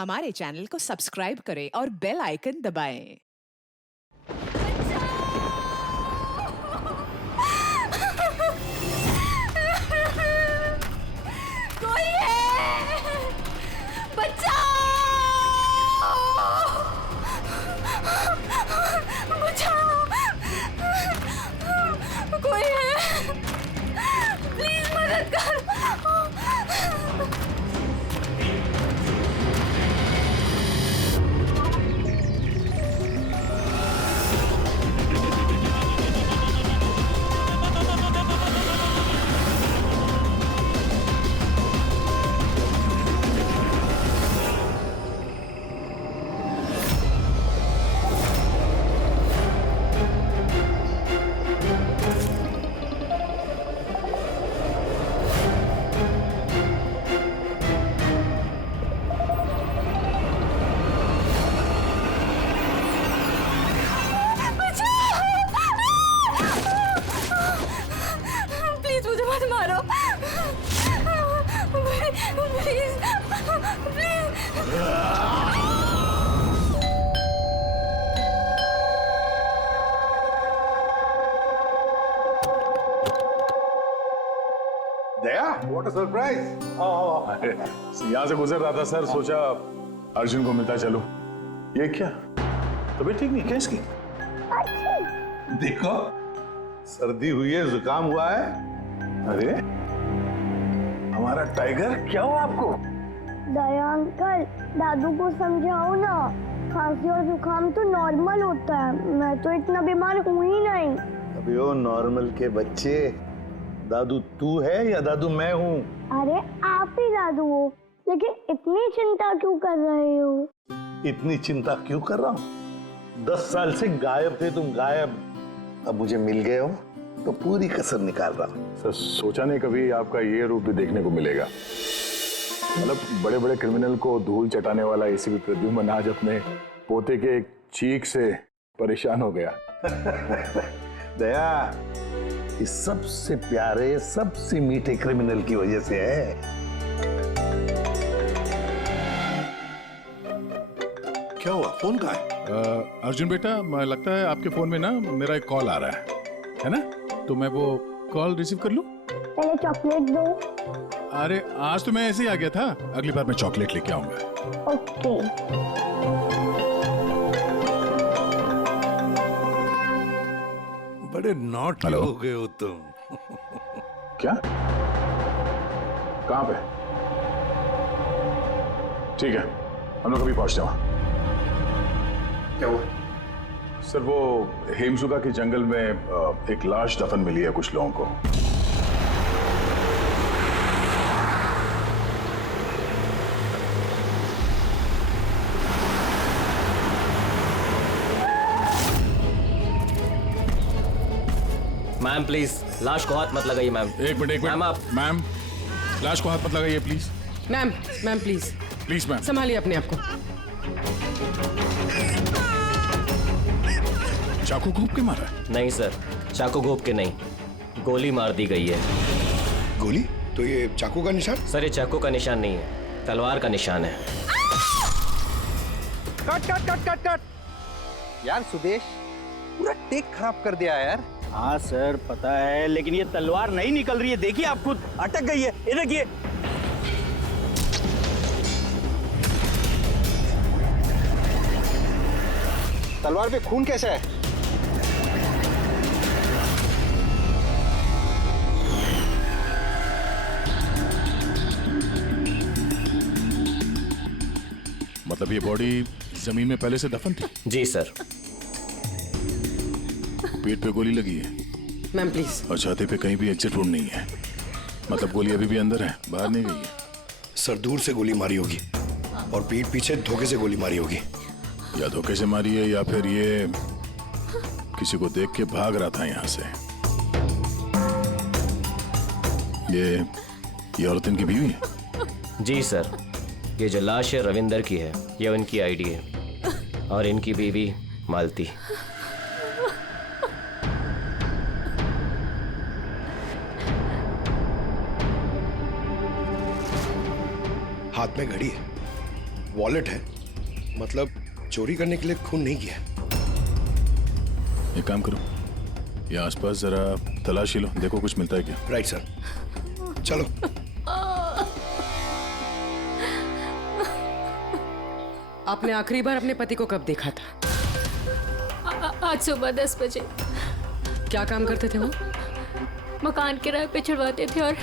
हमारे चैनल को सब्सक्राइब करें और बेल आइकन दबाएं। कोई है, बचाओ, बचाओ, कोई है, प्लीज मदद कर। प्लीज मुझे मत मारो, please please. Daya, what a surprise! यहाँ से गुजर रहा था सर, सोचा अर्जुन को मिलता चलो। ये क्या तबीयत ठीक नहीं क्या इसकी? देखो, सर्दी हुई है, जुकाम हुआ है। अरे हमारा टाइगर, क्या हुआ आपको? दया अंकल, दादू को समझाओ ना, खांसी और जुकाम तो नॉर्मल होता है, मैं तो इतना बीमार हूँ ही नहीं। अबे ओ नॉर्मल के बच्चे, दादू तू है या दादू मैं हूँ? अरे आप ही दादू हो, लेकिन इतनी चिंता क्यों कर रहे हो? इतनी चिंता क्यों कर रहा हूँ? 10 साल से गायब थे तुम, गायब। अब मुझे मिल गए हो तो पूरी कसर निकाल रहा हूँ। सर सोचा नहीं कभी आपका ये रूप भी देखने को मिलेगा। मतलब बड़े बड़े क्रिमिनल को धूल चटाने वाला एसीपी प्रद्युम्न आज अपने पोते के एक चीख से परेशान हो गया। दया, इस सबसे प्यारे, सबसे मीठे क्रिमिनल की वजह से है। क्या हुआ, फोन कहाँ है? अर्जुन बेटा, लगता है आपके फोन में ना मेरा एक कॉल आ रहा है ना? तो मैं वो कॉल रिसीव कर लूं? पहले चॉकलेट दो। अरे आज तो मैं ऐसे ही आ गया था, अगली बार मैं चॉकलेट लेके आऊंगा। ओके। बड़े नॉट हेलो। हो गए हो तुम। क्या? कहाँ पे? ठीक है, हम लोग अभी पहुंचते वहां। क्या हुआ? सर वो हेमसुगा के जंगल में एक लाश दफन मिली है कुछ लोगों को। मैम प्लीज लाश को हाथ मत लगाइए मैम। एक मिनट मैम आप मैम, लाश को हाथ मत लगाइए please. Ma'am ma'am please please ma'am. संभालिए अपने आप को। चाकू घूप के मारा है? नहीं सर, चाकू घोप के नहीं, गोली मार दी गई है। गोली? तो ये चाकू का निशान? सर ये चाकू का निशान नहीं है, तलवार का निशान है। Cut cut cut cut cut यार, सुदेश पूरा टेक खराब कर दिया यार। हाँ सर पता है, लेकिन ये तलवार नहीं निकल रही है, देखिए आप खुद, अटक गई है, ये देखिए। तलवार पे खून कैसे है? मतलब ये बॉडी जमीन में पहले से दफन थी? जी सर। पेट पे गोली लगी है मैम प्लीज। और छाती पे कहीं भी एग्जिट वुंड नहीं है, मतलब गोली अभी भी अंदर है, बाहर नहीं गई है। सर दूर से गोली मारी होगी और पीठ पीछे धोखे से गोली मारी होगी। या धोखे से मारी है या फिर ये किसी को देख के भाग रहा था यहाँ से। ये औरत इनकी बीवी है? जी सर, ये जो लाश है रविंदर की है, ये उनकी आईडी है और इनकी बीवी मालती। हाथ में घड़ी है। वॉलेट है, मतलब चोरी करने के लिए खून नहीं किया। एक काम करो, ये आसपास जरा तलाशी लो, देखो कुछ मिलता है क्या। राइट सर, चलो। आपने आखिरी बार अपने पति को कब देखा था? आज सुबह 10 बजे। क्या काम करते थे वो? मकान किराए पे छुड़वाते थे और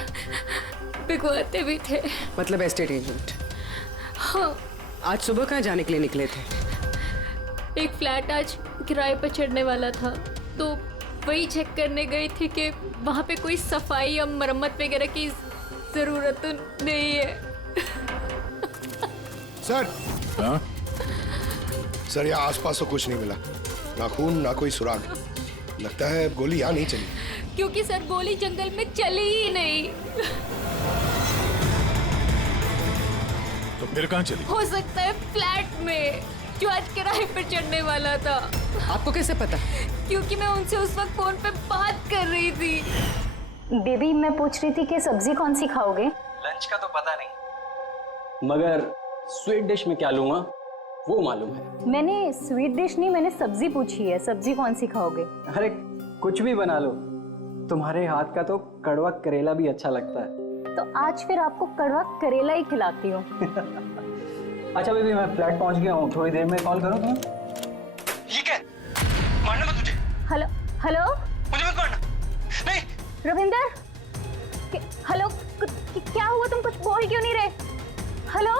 बिकवाते भी थे। मतलब एस्टेट एजेंट। हाँ। आज सुबह कहाँ जाने के लिए निकले थे? एक फ्लैट आज किराए पे चढ़ने वाला था, तो वही चेक करने गई थी कि वहाँ पे कोई सफाई या मरम्मत वगैरह की जरूरत तो नहीं है। सर। हाँ? सर, यहाँ आसपास तो कुछ नहीं मिला, ना खून ना कोई सुराग। लगता है गोली यहाँ नहीं चली। क्योंकि सर गोली जंगल में चली ही नहीं। तो फिर कहाँ चली? हो सकता है फ्लैट में, जो आज किराए पर चढ़ने वाला था। आपको कैसे पता? क्योंकि मैं उनसे उस वक्त फोन पे बात कर रही थी। बेबी, मैं पूछ रही थी कि सब्जी कौन सी खाओगे? लंच का तो पता नहीं, मगर स्वीट डिश में क्या लूंगा वो मालूम है। मैंने स्वीट डिश नहीं, मैंने सब्जी पूछी है। सब्जी कौन सी खाओगे? अरे कुछ भी बना लो, तुम्हारे हाथ का तो कड़वा करेला भी अच्छा लगता है। तो आज फिर आपको कड़वा करेला ही खिलाती हूँ। अच्छा बेबी, मैं फ्लैट पहुंच गया हूँ, थोड़ी देर में कॉल करूँ तुम्हें? ये क्या? मारना मत मुझे। हेलो हेलो, मुझे मत मारना। नहीं। रविंदर, हेलो, क्या हुआ? तुम कुछ बोल क्यों नहीं रहे? हेलो।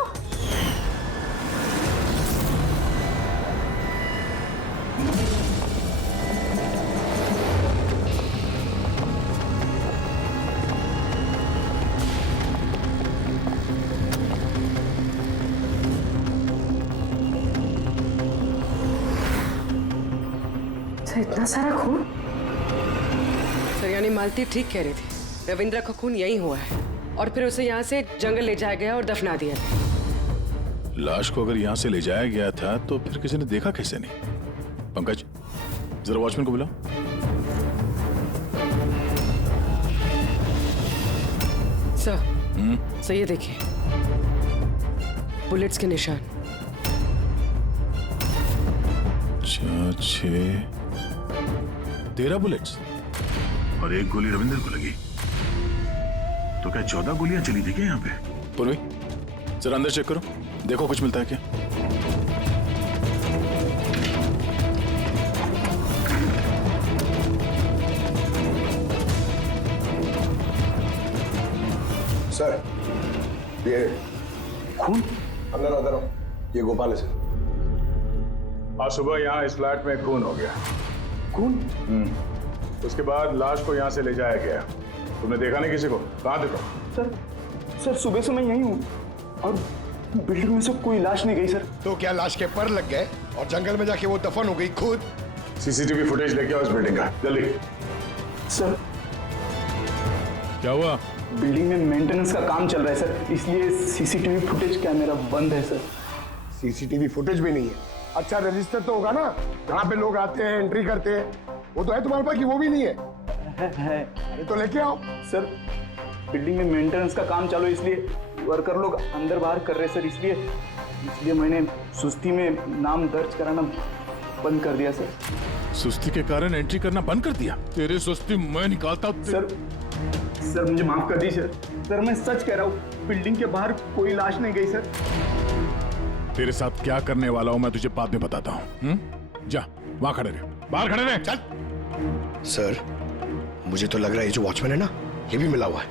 इतना सारा खून? सर, यानी मालती ठीक कह रही थी, रविंद्र का खून यही हुआ है और फिर उसे यहाँ से जंगल ले जाया गया और दफना दिया। लाश को अगर यहाँ से ले जाया गया था तो फिर किसी ने देखा कैसे नहीं? पंकज, जरा वॉचमैन को बुलाओ। सर, ये देखिए, बुलेट्स के निशान। 4, 6, 13 बुलेट्स और एक गोली रविंदर को लगी। तो क्या 14 गोलियां चली थी क्या यहाँ पे? पूर्वी, जरा अंदर चेक करो, देखो कुछ मिलता है क्या। सर, ये खून अंदर आओ। ये गोपाल है सर। आज सुबह यहाँ इस फ्लैट में खून हो गया। खून? उसके बाद लाश को यहाँ से ले जाया गया। तुमने देखा नहीं किसी को? कहाँ थे तुम? सर सुबह से मैं यहीं हूँ और बिल्डिंग में से कोई लाश नहीं गई सर। तो क्या लाश के पर लग गए और जंगल में जाके वो दफन हो गई खुद? सीसीटीवी फुटेज लेके आओ इस बिल्डिंग का, जल्दी। सर, क्या हुआ? बिल्डिंग में मेंटेनेंस का काम चल रहा है सर, इसलिए सीसीटीवी फुटेज कैमरा बंद है सर। सीसीटीवी फुटेज भी नहीं है? अच्छा, रजिस्टर तो होगा ना, जहाँ पे लोग आते हैं एंट्री करते हैं, वो तो है तुम्हारे पास कि वो भी नहीं है? है। अरे तो लेके आओ। सर, बिल्डिंग में मेंटेनेंस का काम चालू है, इसलिए वर्कर लोग अंदर बाहर कर रहे हैं सर, इसलिए मैंने सुस्ती में नाम दर्ज कराना बंद कर दिया सर। सुस्ती के कारण एंट्री करना बंद कर दिया? तेरे सुस्ती मैं निकालता हूँ। सर मुझे माफ कर दीजिए सर, मैं सच कह रहा हूँ, बिल्डिंग के बाहर कोई लाश नहीं गई सर। तेरे साथ क्या करने वाला हूँ मैं तुझे बाद में बताता हूँ। जा, वहां खड़े रहे, बाहर खड़े रहे। चल। सर, मुझे तो लग रहा है ये जो वॉचमैन है ना, ये भी मिला हुआ है।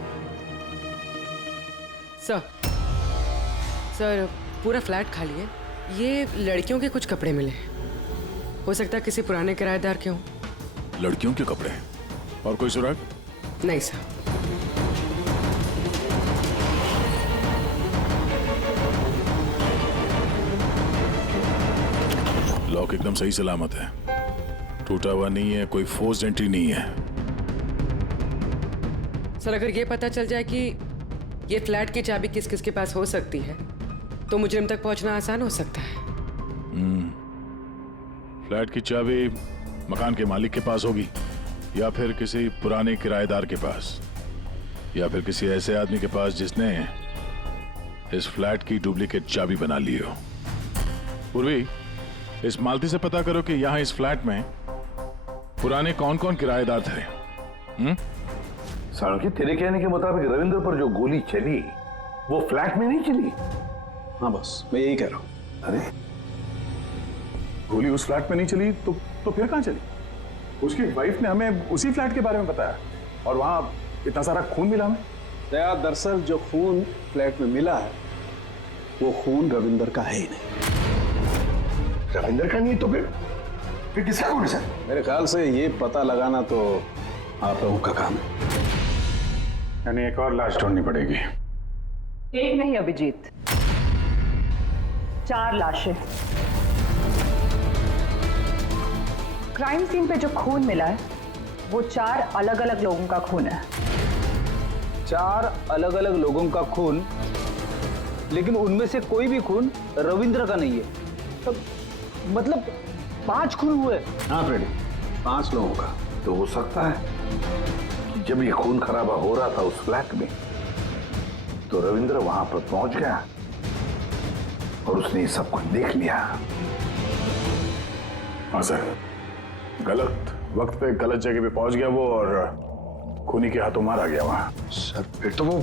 सर, पूरा फ्लैट खाली है। ये लड़कियों के कुछ कपड़े मिले हैं, हो सकता है किसी पुराने किराएदार के हों। लड़कियों के कपड़े? और कोई सुराग? नहीं सर। लॉक एकदम सही सलामत है, टूटा हुआ नहीं है, कोई फोर्स्ड एंट्री नहीं है। सर, अगर ये पता चल जाए कि ये फ्लैट की चाबी किस किस के पास हो सकती है तो मुजरिम तक पहुंचना आसान हो सकता है। फ्लैट की चाबी मकान के मालिक के पास होगी, या फिर किसी पुराने किराएदार के पास, या फिर किसी ऐसे आदमी के पास जिसने इस फ्लैट की डुप्लीकेट चाबी बना ली हो। पूर्वी, इस मालती से पता करो कि यहाँ इस फ्लैट में पुराने कौन कौन किराएदार थे। साळुंखे, तेरे कहने के मुताबिक रविंद्र पर जो गोली चली वो फ्लैट में नहीं चली? हाँ बस, मैं यही कह रहा हूँ। अरे गोली उस फ्लैट में नहीं चली तो फिर कहाँ चली? उसकी वाइफ ने हमें उसी फ्लैट के बारे में बताया और वहां इतना सारा खून मिला हमें। दया, दरअसल जो खून फ्लैट में मिला है वो खून रविंदर का है ही नहीं। रविंदर का नहीं तो फिर किसका खून है सर? मेरे ख्याल से ये पता लगाना तो आप लोगों का काम है। यानी एक और लाश ढूंढनी पड़ेगी। एक नहीं अभिजीत, 4 लाशें। क्राइम सीन पे जो खून मिला है वो 4 अलग अलग लोगों का खून है। 4 अलग अलग लोगों का खून, लेकिन उनमें से कोई भी खून रविंद्र का नहीं है। मतलब 5 खून हुए। हाँ फ्रेडी, 5 लोगों का। तो हो सकता है कि जब ये खून खराबा हो रहा था उस फ्लैट में तो रविंद्र वहां पर पहुंच गया और उसने ये सब कुछ देख लिया। हाँ सर, गलत वक्त पे गलत जगह पे पहुंच गया वो और खूनी के हाथों मारा गया वहां। सर फिर तो वो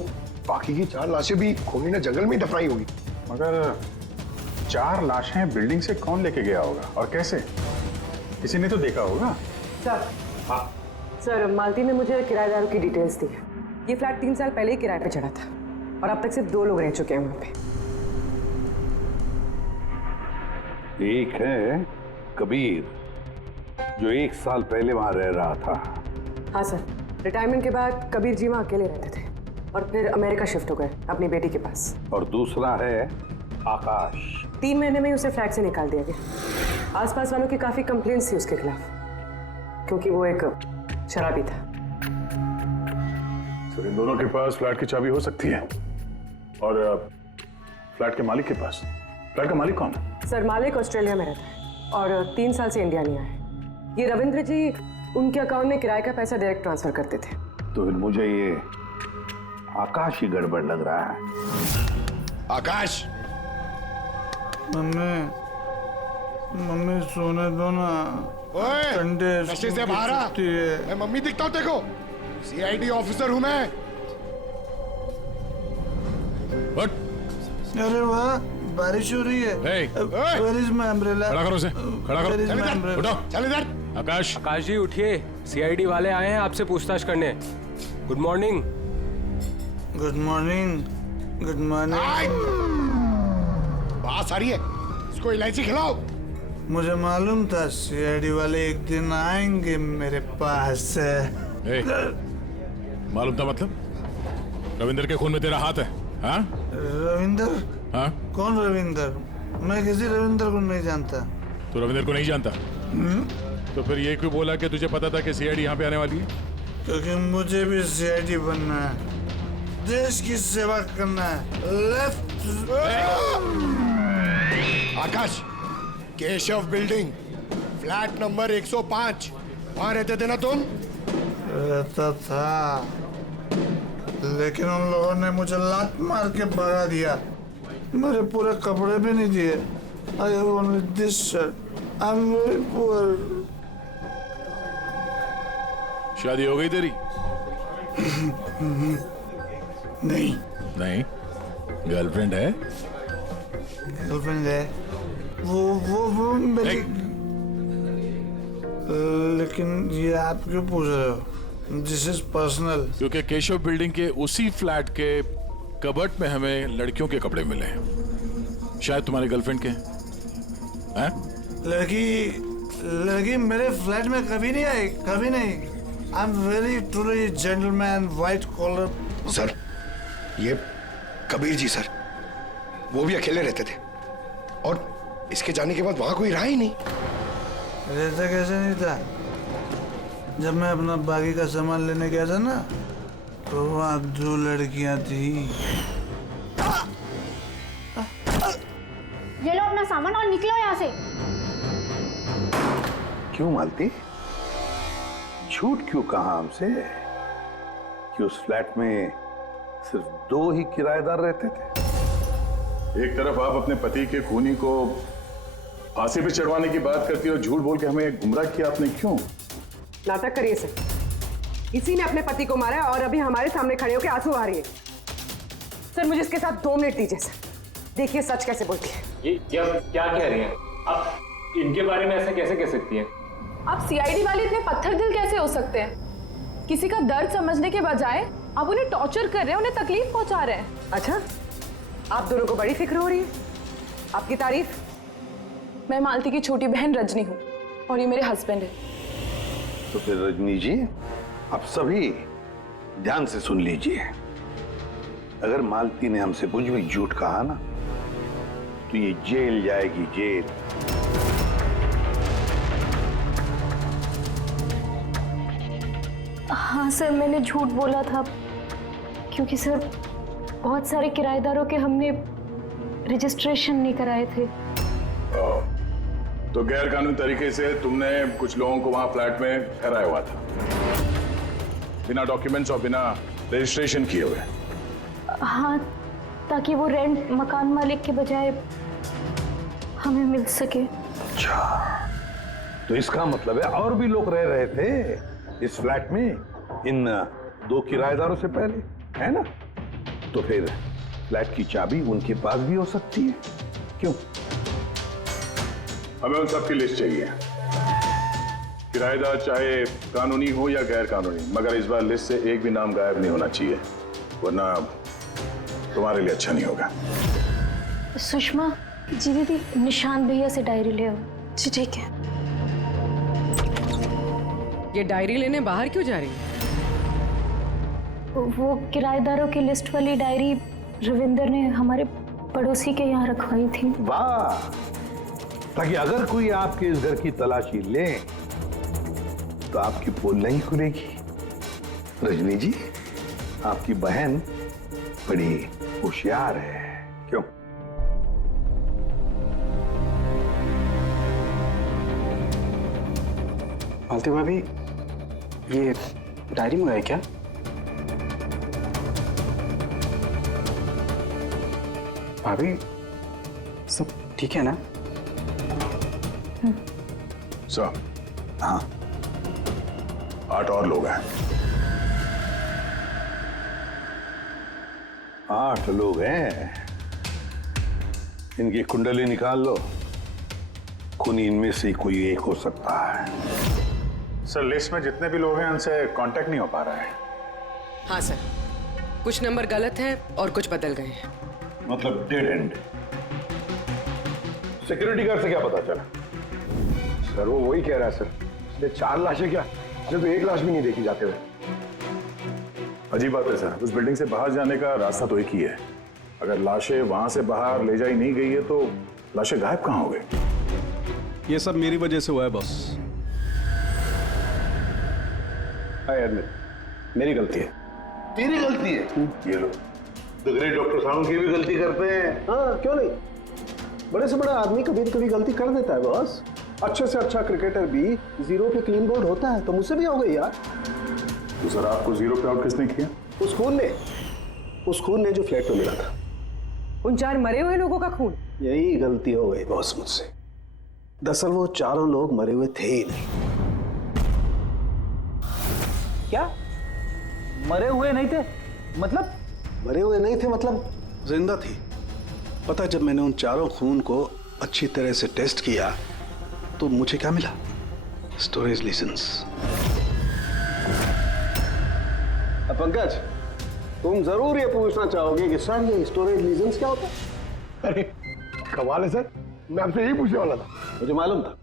बाकी की 4 लाशें भी खूनी ने जंगल में ही दफनाई होगी। मगर 4 लाशें बिल्डिंग से कौन लेके गया होगा और कैसे? किसी ने तो देखा होगा। सर, सर मालती ने मुझे किराएदारों की डिटेल्स दी। ये फ्लैट 3 साल पहले ही किराए पे चढ़ा था और अब तक सिर्फ 2 लोग रह चुके हैं वहां पे। एक है कबीर जो 1 साल पहले वहां रह रहा था। हाँ सर, रिटायरमेंट के बाद कबीर जी वहाँ अकेले रहते थे और फिर अमेरिका शिफ्ट हो गए अपनी बेटी के पास। और दूसरा है आकाश। 3 महीने में उसे फ्लैट से निकाल दिया गया। आसपास वालों की काफी कंप्लेंट्स थी उसके खिलाफ क्योंकि वो एक शराबी था। सर इन दोनों के पास फ्लैट की चाबी हो सकती है और फ्लैट के मालिक के पास। फ्लैट का मालिक कौन है? सर मालिक ऑस्ट्रेलिया में रहता है और 3 साल से इंडिया नहीं आया है। ये रविंद्र जी उनके अकाउंट में किराए का पैसा डायरेक्ट ट्रांसफर करते थे। तो फिर मुझे ये आकाश ही गड़बड़ लग रहा है। आकाश, मम्मी सोने दो ना। ओए, नशे से बाहर आ। मैं मम्मी दिखता हूँ देखो, CID ऑफिसर हूँ मैं। अरे वाह, बारिश हो रही है। Where is my umbrella? खड़ा करो उसे, खड़ा करो। Where is my umbrella? उठो, चल इधर। आकाश जी उठिए, CID वाले आए हैं आपसे पूछताछ करने। Good morning. Good morning, good morning. बात सारी है, इसको इलायची खिलाओ। मुझे मालूम था CID वाले एक दिन आएंगे मेरे पास। मालूम था मतलब? रविंद्र के खून में तेरा हाथ है? हाँ? रविंद्र? हाँ? कौन रविंद्र? मैं किसी रविंद्र को नहीं जानता। तू रविंद्र को नहीं जानता? तो फिर ये क्यों बोला कि तुझे पता था कि CID यहाँ पे आने वाली है? क्योंकि मुझे भी CID बनना है, देश की सेवा करना है। लेफ्ट। आकाश, केशव बिल्डिंग, फ्लैट नंबर 105, वहां रहते थे ना तुम? रहता था, लेकिन उन लोगों ने मुझे लात मार के भगा दिया। मेरे पूरे कपड़े भी नहीं दिए। I have only this shirt. I'm very poor. शादी हो गई तेरी? नहीं। नहीं? गर्लफ्रेंड है? गर्लफ्रेंड है। वो मेरी। लेकिन ये आप क्यों पूछ रहे हो? This is personal. क्योंकि केशव बिल्डिंग के उसी फ्लैट के कबर्ड में हमें लड़कियों के कपड़े मिले हैं, शायद तुम्हारे गर्लफ्रेंड के हैं? लड़की मेरे फ्लैट में कभी नहीं आई, कभी नहीं। I am very truly gentleman, white collar. Sir, ये कबीर जी सर, वो भी अकेले रहते थे और इसके जाने के बाद वहां कोई रहा ही नहीं। रहता कैसे नहीं था? जब मैं अपना बाकी का सामान लेने गया था ना, तो वहाँ 2 लड़कियां थी। ये लो अपना सामान और निकलो यहाँ से। क्यों मालती? झूठ क्यों कहा हमसे कि उस फ्लैट में सिर्फ 2 ही किराएदार रहते थे? एक तरफ आप अपने पति के खूनी को फांसी पे चढ़वाने की बात करती हो, झूठ बोल के हमें गुमराह किया आपने, क्यों? नाटक करिए सर। इसी ने अपने पति को मारा और अभी हमारे सामने खड़े होकर आंसू आ रही है। सर मुझे इसके साथ 2 मिनट दीजिए सर, देखिए सच कैसे बोलती है। ये क्या कह रही हैं आप? इनके बारे में ऐसा कैसे कह सकती हैं? आप सीआईडी वाले इतने पत्थर दिल कैसे हो सकते हैं? किसी का दर्द समझने के बजाय आप उन्हें टॉर्चर कर रहे हैं, उन्हें तकलीफ पहुंचा रहे हैं। अच्छा, आप दोनों को बड़ी फिक्र हो रही है। आपकी तारीफ। मैं मालती की छोटी बहन रजनी हूँ और ये मेरे हस्बैंड है। तो फिर रजनी जी, आप सभी ध्यान से सुन लीजिए। अगर मालती ने हमसे कुछ भी झूठ कहा ना, तो ये जेल जाएगी, जेल। हाँ सर, मैंने झूठ बोला था क्योंकि सर बहुत सारे किराएदारों के हमने रजिस्ट्रेशन नहीं कराए थे। तो गैर कानूनी तरीके से तुमने कुछ लोगों को वहां फ्लैट में ठहराया हुआ था, बिना डॉक्यूमेंट्स और बिना रजिस्ट्रेशन किए हुए। हाँ, ताकि वो रेंट मकान मालिक के बजाय हमें मिल सके। अच्छा, तो इसका मतलब है और भी लोग रह रहे थे इस फ्लैट में इन 2 किराएदारों से पहले, है ना? तो फिर फ्लैट की चाबी उनके पास भी हो सकती है, क्यों? हमें उन सबकी लिस्ट चाहिए, किराएदार चाहे कानूनी हो या गैर कानूनी, मगर इस बार लिस्ट से एक भी नाम गायब नहीं होना चाहिए, वरना तुम्हारे लिए अच्छा नहीं होगा। सुषमा जी, दीदी निशांत भैया से डायरी ले आओ। जी ठीक है। ये डायरी लेने बाहर क्यों जा रही है? वो किराएदारों की लिस्ट वाली डायरी रविंदर ने हमारे पड़ोसी के यहाँ रखवाई थी। वाह, ताकि अगर कोई आपके इस घर की तलाशी ले तो आपकी पोल नहीं खुलेगी। रजनी जी, आपकी बहन बड़ी होशियार है, क्यों? मालती भाभी, ये डायरी मंगाई क्या? भाभी, सब ठीक है ना? सर, हाँ, 8 और लोग हैं। 8 लोग हैं। इनकी कुंडली निकाल लो, खूनी इनमें से कोई एक हो सकता है। सर, लिस्ट में जितने भी लोग हैं उनसे कांटेक्ट नहीं हो पा रहा है। हाँ सर, कुछ नंबर गलत हैं और कुछ बदल गए हैं। मतलब डेड एंड। सिक्योरिटी गार्ड से क्या पता चला? सर वो वही कह रहा है सर, इसलिए 4 लाशें क्या, इसलिए तो 1 लाश भी नहीं देखी जाते हुए। अजीब बात है सर, उस बिल्डिंग से बाहर जाने का रास्ता तो एक ही है। अगर लाशें वहां से बाहर ले जाई नहीं गई है तो लाशें गायब कहाँ हो गई? ये सब मेरी वजह से हुआ है बॉस। आई एडमिट, मेरी गलती है। तेरी गलती है? ये लो, द ग्रेट डॉक्टर साहब की भी गलती करते हैं। हाँ, क्यों नहीं? बड़े से बड़ा आदमी कभी कभी गलती कर देता है बॉस। अच्छे से अच्छा क्रिकेटर भी 0 पे क्लीन बोल्ड होता है, तो मुझसे भी हो गई यार। तो सर, आपको 0 पे आउट किसने किया? उस खून ने जो फ्लैट में मिला था। उन 4 मरे हुए लोगों का खून? यही गलती हो गई बॉस मुझसे। दरअसल वो 4 लोग मरे हुए थे ही नहीं। क्या? मरे हुए नहीं थे? मतलब? मरे हुए नहीं थे मतलब जिंदा थी। पता, जब मैंने उन 4 खून को अच्छी तरह से टेस्ट किया तो मुझे क्या मिला? स्टोरेज लीजेंस। पंकज, तुम जरूर ये पूछना चाहोगे कि सर ये स्टोरेज लीजेंस क्या होता है? अरे कमाल है सर, मैं आपसे यही पूछने वाला था। मुझे मालूम था।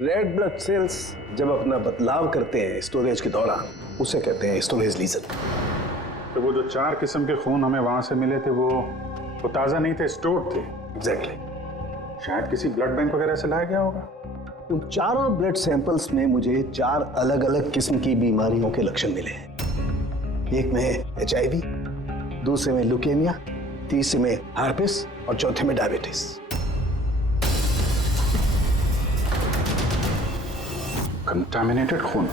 रेड ब्लड सेल्स जब अपना बदलाव करते हैं स्टोरेज के दौरान, उसे कहते हैं स्टोरेज लीजन। तो वो जो 4 किस्म के खून हमें वहां से मिले थे वो ताजा नहीं थे, स्टोर थे। एग्जैक्टली। शायद किसी ब्लड बैंक वगैरह से लाया गया होगा। उन 4 ब्लड सैंपल्स में मुझे 4 अलग अलग किस्म की बीमारियों के लक्षण मिले हैं। एक में HIV, दूसरे में ल्यूकेमिया, तीसरे में हार्पिस और चौथे में डायबिटीज। कंटामिनेटेड खून,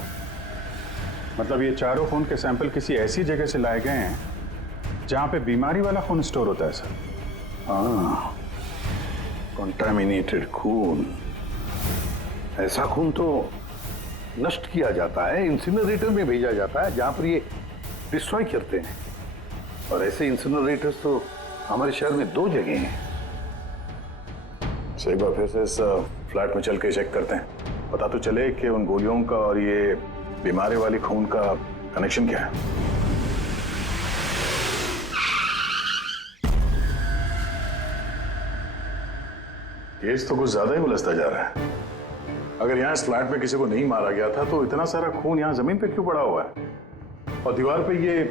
मतलब ये 4 खून के सैंपल किसी ऐसी जगह से लाए गए हैं जहां पे बीमारी वाला खून स्टोर होता है सर। हाँ, कंटामिनेटेड खून। ऐसा खून तो नष्ट किया जाता है, इंसिनरेटर में भेजा जाता है जहां पर ये डिस्ट्रॉय करते हैं। और ऐसे इंसिनरेटर्स तो हमारे शहर में 2 जगह हैं। एक बार फिर से इस फ्लैट में चल के चेक करते हैं, पता तो चले कि उन गोलियों का और ये बीमारी वाली खून का कनेक्शन क्या है। केस तो कुछ ज्यादा ही उलझता जा रहा है। अगर यहाँ इस फ्लैट में किसी को नहीं मारा गया था तो इतना सारा खून यहाँ जमीन पे क्यों पड़ा हुआ है, और दीवार पे ये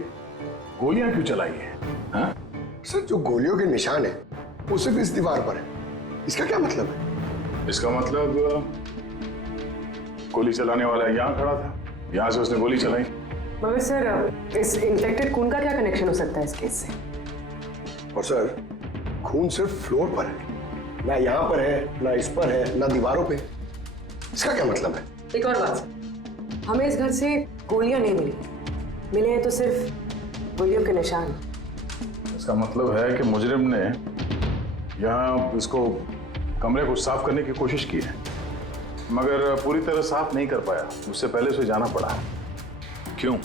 गोलियां क्यों चलाई है? हाँ? सर, जो गोलियों के निशान है वो सिर्फ इस दीवार पर है। इसका क्या मतलब है? इसका मतलब गोली चलाने वाला यहाँ खड़ा था, यहाँ से उसने गोली चलाई। मगर सर, इस इन्फेक्टेड खून का क्या कनेक्शन हो सकता है इस केस से? और सर, खून सिर्फ फ्लोर पर है, ना यहाँ पर है, ना इस पर है, ना दीवारों पे। इसका क्या मतलब है? एक और बात सर, हमें इस घर से गोलियां नहीं मिली, मिले हैं तो सिर्फ गोलियों के निशान। इसका मतलब है कि मुजरिम ने यहाँ इसको कमरे को साफ करने की कोशिश की है, मगर पूरी तरह साफ नहीं कर पाया, उससे पहले उसे जाना पड़ा। क्यों?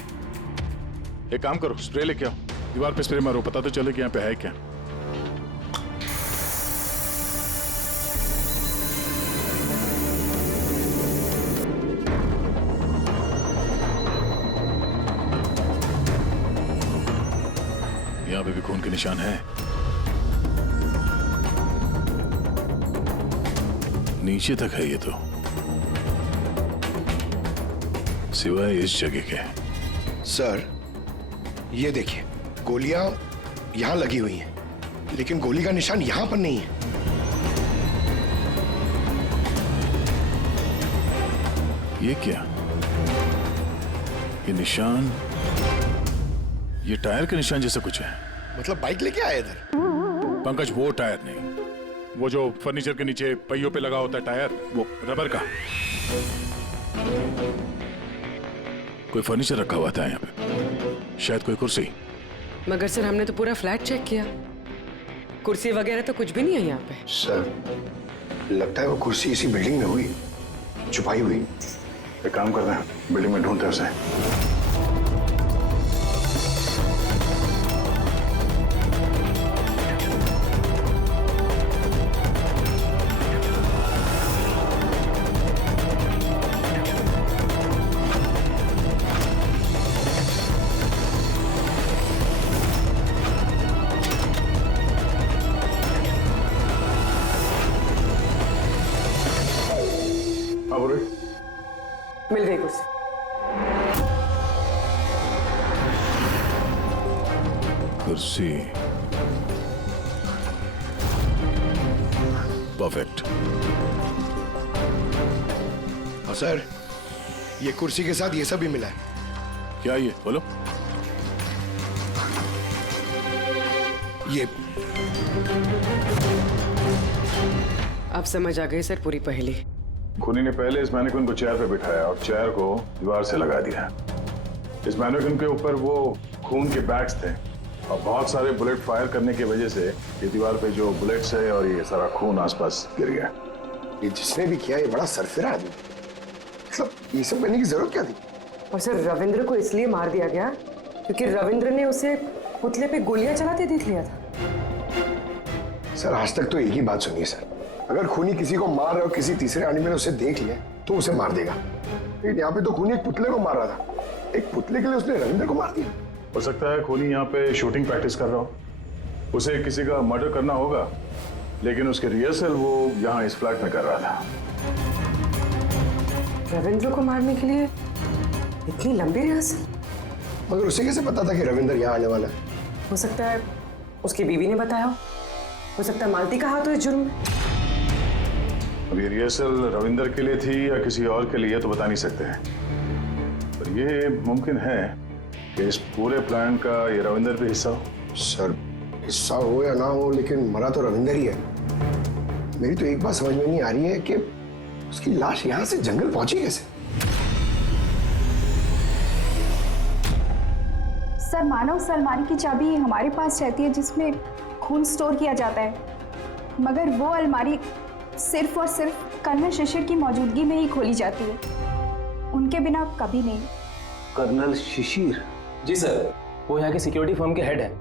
एक काम करो, स्प्रे लेके आओ, दीवार पे स्प्रे मारो, पता तो चले कि यहाँ पे है क्या। यहाँ पे भी खून के निशान है, नीचे तक है ये तो, सिवाय इस जगह के। सर, ये देखिए, गोलियां यहां लगी हुई हैं, लेकिन गोली का निशान यहां पर नहीं है। ये क्या? ये निशान, ये टायर के निशान जैसा कुछ है। मतलब बाइक लेके आए इधर? पंकज, वो टायर नहीं, वो जो फर्नीचर के नीचे पहियों पे लगा होता है टायर, वो रबर का। कोई फर्नीचर रखा हुआ था यहाँ पे, शायद कोई कुर्सी। मगर सर, हमने तो पूरा फ्लैट चेक किया, कुर्सी वगैरह तो कुछ भी नहीं है यहाँ पे। सर, लगता है वो कुर्सी इसी बिल्डिंग में हुई, छुपाई हुई। एक काम करते हैं, बिल्डिंग में ढूंढते हैं उसे। मिल गई कुर्सी। कुर्सी, परफेक्ट। और सर, ये कुर्सी के साथ ये सब भी मिला है। क्या ये? बोलो। ये अब समझ आ गई सर पूरी पहेली। खूनी ने पहले इस मैनिक्विन को चेयर पे बिठाया और चेयर को दीवार से लगा दिया। इस मैनिक्विन के ऊपर वो खून के बैग्स थे और बहुत सारे बुलेट फायर करने की वजह से ये दीवार पे जो बुलेट्स है और ये सारा खून आसपास गिर गया। ये जिसने भी किया, ये बड़ा सरफिरा आदमी। मतलब ये सब करने की जरूरत क्या थी? और सर, रविंद्र को इसलिए मार दिया गया क्योंकि रविंद्र ने उसे पुतले पे गोलियां चलाते देख लिया था। सर, आज तक तो एक ही बात सुनिए सर, अगर खूनी किसी को मार रहा हो, किसी तीसरे आदमी ने उसे देख लिया तो उसे मार देगा, लेकिन यहाँ पे तो खूनी एक पुतले को मार रहा था। एक पुतले के लिए उसने रविंद्र को मार दिया। हो सकता है खूनी यहाँ पे शूटिंग प्रैक्टिस कर रहा हो, उसे किसी का मर्डर करना होगा, लेकिन उसके रिहर्सल वो यहाँ इस फ्लैट में कर रहा था। रविंद्र को मारने के लिए इतनी लंबी रिहर्सल? मगर उसे कैसे पता था कि रविंद्र यहाँ आने वाला है? हो सकता है उसकी बीवी ने बताया हो सकता है मालती का हाथ हो इस जुर्म में। अब ये रिहर्सल रविंद्र के लिए थी या किसी और के लिए तो बता नहीं सकते हैं, पर ये मुमकिन है कि इस पूरे प्लान का ये रविंद्र भी हिस्सा हो। सर, हिस्सा हो या ना हो, लेकिन मरा तो रविंद्र ही है। मेरी तो एक बात समझ में नहीं आ रही है कि उसकी लाश यहाँ से जंगल पहुंची कैसे? सर, मानव अलमारी की चाबी हमारे पास रहती है जिसमें खून स्टोर किया जाता है, मगर वो अलमारी सिर्फ और सिर्फ कर्नल शिशिर की मौजूदगी में ही खोली जाती है, उनके बिना कभी नहीं। कर्नल शिशिर? जी सर, वो यहाँ के सिक्योरिटी फर्म के हेड है।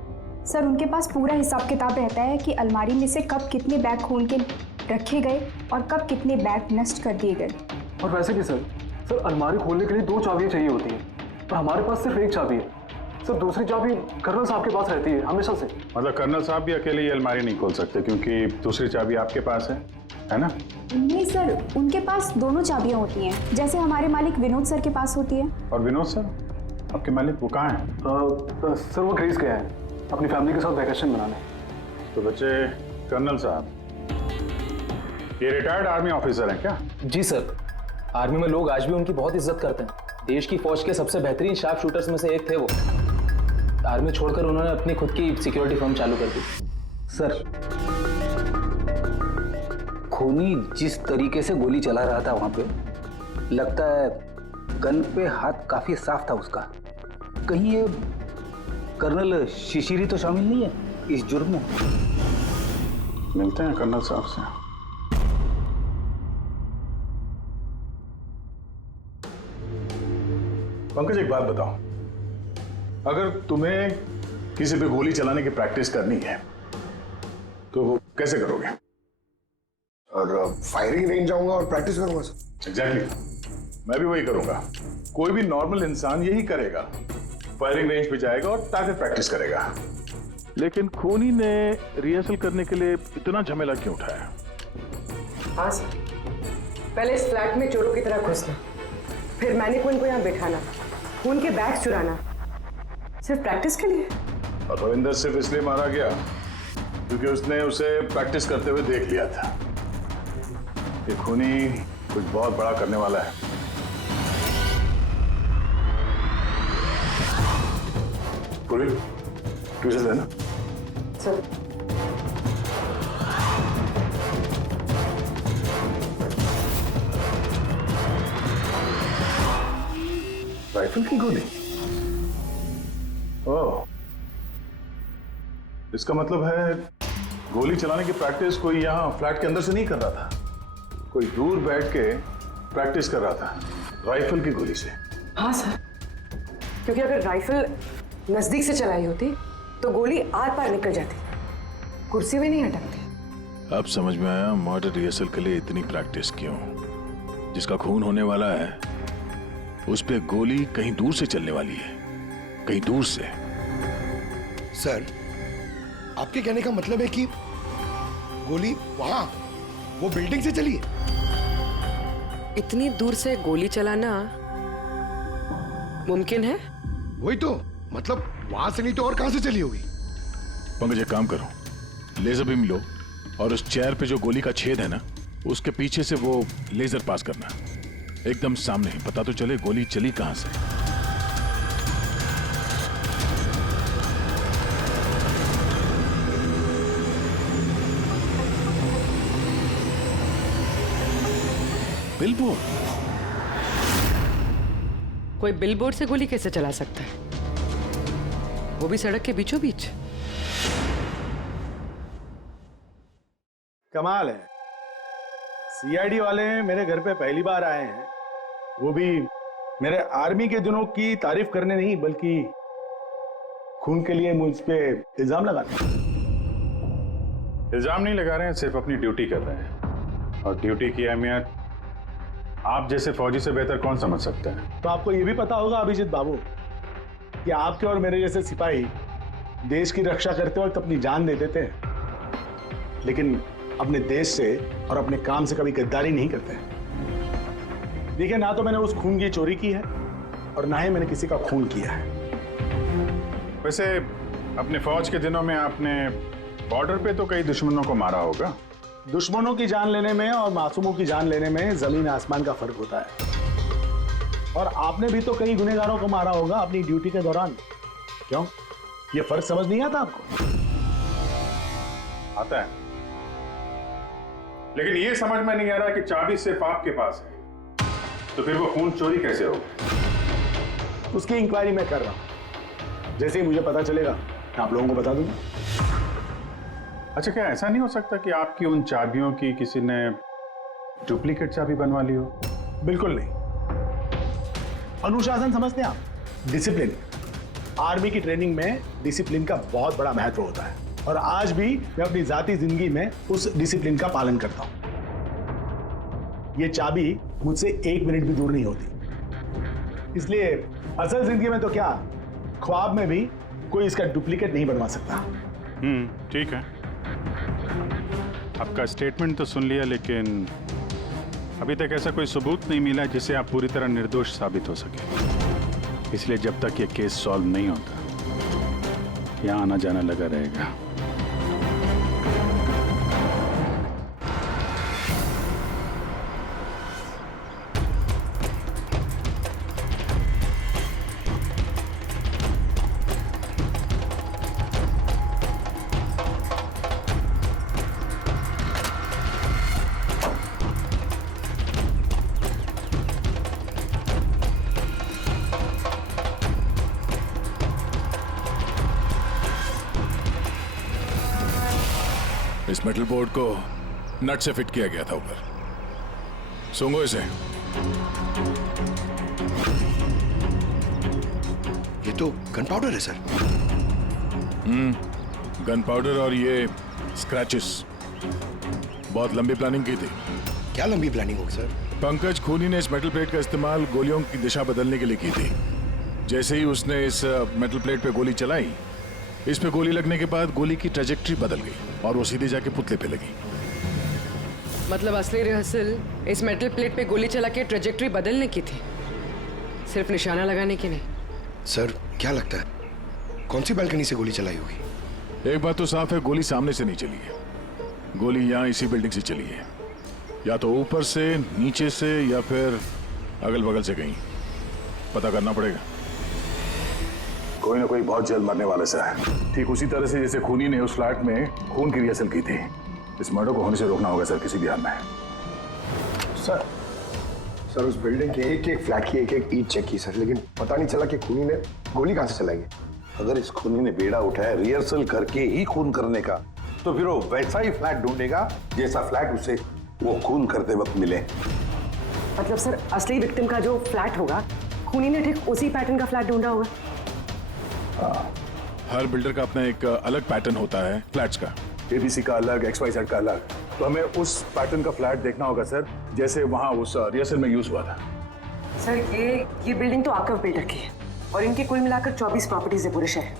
सर, उनके पास पूरा हिसाब किताब रहता है कि अलमारी में से कब कितने बैग खून के रखे गए और कब कितने बैग नष्ट कर दिए गए। और वैसे भी सर अलमारी खोलने के लिए 2 चाबियां चाहिए होती हैं, पर हमारे पास सिर्फ 1 चाबी है। सर दूसरी चाबी कर्नल साहब के पास रहती है हमेशा से। मतलब कर्नल साहब भी अकेले ये अलमारी नहीं खोल सकते क्योंकि दूसरी चाबी आपके पास है ना? नहीं सर, उनके पास दोनों चाबियां होती हैं, जैसे हमारे मालिक विनोद सर के पास होती है। और विनोद सर आपके मालिक वो कहाँ हैं? सर वो ग्रीस गया है अपनी फैमिली के साथ वैकेशन मनाने। तो बच्चे, कर्नल साहब ये रिटायर्ड आर्मी ऑफिसर हैं क्या? जी सर, आर्मी में लोग आज भी उनकी बहुत इज्जत करते हैं। देश की फौज के सबसे बेहतरीन शार्प शूटर्स में से एक थे वो। आर्मी छोड़कर उन्होंने अपनी खुद की सिक्योरिटी फर्म चालू कर दी। सर, खूनी जिस तरीके से गोली चला रहा था वहां पे, लगता है गन पे हाथ काफी साफ था उसका। कहीं ये कर्नल शिशिरी तो शामिल नहीं है इस जुर्म में? मिलते हैं कर्नल साहब से। पंकज, एक बात बताओ, अगर तुम्हें किसी पे गोली चलाने की प्रैक्टिस करनी है तो वो कैसे करोगे? और फायरिंग रेंज जाऊंगा और प्रैक्टिस करूंगा सर। एग्जैक्टली, मैं भी वही करूंगा। कोई भी नॉर्मल इंसान यही करेगा, फायरिंग रेंज पे जाएगा और टारगेट प्रैक्टिस करेगा। लेकिन खूनी ने रिहर्सल करने के लिए इतना झमेला क्यों उठाया? हाँ सर, पहले इस फ्लैट में चोरों की तरह घुसना, फिर मैनिक्विन को यहाँ बैठाना, खून के बैग चुराना, सिर्फ प्रैक्टिस के लिए। और रविंदर सिर्फ इसलिए मारा गया क्योंकि उसने उसे प्रैक्टिस करते हुए देख लिया था कि खूनी कुछ बहुत बड़ा करने वाला है। पूरी ट्यूशन है ना सर? राइफल की गोली? ओह, इसका मतलब है गोली चलाने की प्रैक्टिस कोई यहाँ फ्लैट के अंदर से नहीं कर रहा था, कोई दूर बैठ के प्रैक्टिस कर रहा था राइफल की गोली से। हाँ सर, क्योंकि अगर राइफल नजदीक से चलाई होती तो गोली आर पार निकल जाती, कुर्सी में नहीं अटकती। अब समझ में आया मर्डर रिहर्सल के लिए इतनी प्रैक्टिस क्यों। जिसका खून होने वाला है उस पे गोली कहीं दूर से चलने वाली है, कहीं दूर से। सर, आपके कहने का मतलब है कि गोली वहां वो बिल्डिंग से चली है? इतनी दूर से गोली चलाना मुमकिन है? वही तो, मतलब वहां से नहीं तो और कहां से चली होगी? पंकज, एक काम करो, लेजर बीम लो और उस चेयर पे जो गोली का छेद है ना, उसके पीछे से वो लेजर पास करना, एकदम सामने, पता तो चले गोली चली कहां से। बिलबोर्ड? कोई बिलबोर्ड से गोली कैसे चला सकता है, वो भी सड़क के बीचों बीच? कमाल है, सीआईडी वाले मेरे घर पे पहली बार आए हैं, वो भी मेरे आर्मी के दिनों की तारीफ करने नहीं बल्कि खून के लिए मुझ पे इल्जाम लगाते हैं। इल्जाम नहीं लगा रहे हैं, सिर्फ अपनी ड्यूटी कर रहे हैं, और ड्यूटी की अहमियत आप जैसे फौजी से बेहतर कौन समझ सकता है। तो आपको ये भी पता होगा अभिजीत बाबू कि आपके और मेरे जैसे सिपाही देश की रक्षा करते वक्त अपनी जान दे देते हैं, लेकिन अपने देश से और अपने काम से कभी गद्दारी नहीं करते हैं। देखिए, ना तो मैंने उस खून की चोरी की है और ना ही मैंने किसी का खून किया है। वैसे अपने फौज के दिनों में आपने बॉर्डर पे तो कई दुश्मनों को मारा होगा। दुश्मनों की जान लेने में और मासूमों की जान लेने में जमीन आसमान का फर्क होता है, और आपने भी तो कई गुनहगारों को मारा होगा अपनी ड्यूटी के दौरान। क्यों, ये फर्क समझ नहीं आता आपको? आता है, लेकिन ये समझ में नहीं आ रहा कि चाबी सिर्फ आपके पास है, तो फिर वो खून चोरी कैसे होगी? उसकी इंक्वायरी मैं कर रहा हूं, जैसे ही मुझे पता चलेगा मैं आप लोगों को बता दूंगा। अच्छा, क्या ऐसा नहीं हो सकता कि आपकी उन चाबियों की किसी ने डुप्लीकेट चाबी बनवा ली हो? बिल्कुल नहीं। अनुशासन समझते हैं आप? डिसिप्लिन। आर्मी की ट्रेनिंग में डिसिप्लिन का बहुत बड़ा महत्व होता है और आज भी मैं अपनी जाती जिंदगी में उस डिसिप्लिन का पालन करता हूं। ये चाबी मुझसे 1 मिनट भी दूर नहीं होती, इसलिए असल जिंदगी में तो क्या, ख्वाब में भी कोई इसका डुप्लीकेट नहीं बनवा सकता। ठीक है, आपका स्टेटमेंट तो सुन लिया, लेकिन अभी तक ऐसा कोई सबूत नहीं मिला जिससे आप पूरी तरह निर्दोष साबित हो सके। इसलिए जब तक ये केस सॉल्व नहीं होता, यहाँ आना जाना लगा रहेगा। इस मेटल बोर्ड को नट से फिट किया गया था ऊपर। सूंघो इसे। ये तो गन पाउडर है सर। गन पाउडर और ये स्क्रैचेस। बहुत लंबी प्लानिंग की थी। क्या लंबी प्लानिंग होगी सर? पंकज खूनी ने इस मेटल प्लेट का इस्तेमाल गोलियों की दिशा बदलने के लिए की थी। जैसे ही उसने इस मेटल प्लेट पे गोली चलाई, इस पे गोली लगने के बाद गोली की ट्रेजेक्ट्री बदल गई और वो सीधे जाके पुतले पे लगी। मतलब असली रिहर्सल इस मेटल प्लेट पे गोली चला के ट्रेजेक्ट्री बदलने की थी, सिर्फ निशाना लगाने की नहीं। सर क्या लगता है कौन सी बालकनी से गोली चलाई होगी? एक बात तो साफ है, गोली सामने से नहीं चली है। गोली यहाँ इसी बिल्डिंग से चली है, या तो ऊपर से, नीचे से, या फिर अगल बगल से कहीं। पता करना पड़ेगा। कोई ना कोई बहुत जल्द मरने वाले सा है। ठीक उसी तरह से जैसे खूनी ने उस फ्लैट में खून की रिहर्सल की थी। इस मर्डर को होने से रोकना होगा सर, किसी भी हाल में। सर उस बिल्डिंग के एक एक फ्लैट की एक एक ईंट चेक की सर, लेकिन पता नहीं चला कि खूनी ने गोली कहां से चलाई है। अगर इस खूनी ने बेड़ा उठाया रिहर्सल करके ही खून करने का, तो फिर वो वैसा ही फ्लैट ढूंढेगा जैसा फ्लैट उसे वो खून करते वक्त मिले। मतलब सर असली विक्टिम का जो फ्लैट होगा, खूनी ने ठीक उसी पैटर्न का फ्लैट ढूंढा होगा। हर बिल्डर का अपना एक अलग पैटर्न होता है फ्लैट्स का। एबीसी का अलग, XYZ का अलग। तो हमें उस पैटर्न का फ्लैट देखना होगा सर, जैसे वहां उस रिहर्सल में यूज हुआ था। सर ये बिल्डिंग तो आकव बिल्डर की है और इनकी कुल मिलाकर 24 प्रॉपर्टीज है पूरे शहर में।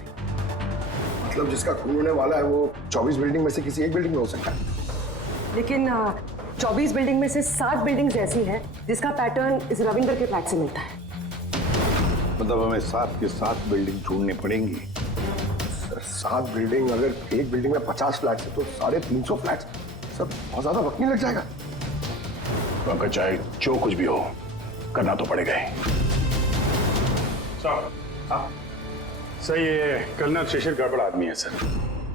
मतलब जिसका खून होने वाला है वो 24 बिल्डिंग में से किसी एक बिल्डिंग में हो सकता है। लेकिन 24 बिल्डिंग में से 7 बिल्डिंग्स ऐसी हैं जिसका पैटर्न इस रविंदर के फ्लैट से मिलता है। मतलब हमें 7 के 7 बिल्डिंग ढूंढनी पड़ेंगी। 7 बिल्डिंग, अगर एक बिल्डिंग में 50 फ्लैट है तो 350 फ्लैट, सब बहुत ज्यादा वक्त नहीं लग जाएगा। पंकज चाहे जो कुछ भी हो, करना तो पड़ेगा ही। सर ये कर्नल शिशिर गड़बड़ आदमी है सर।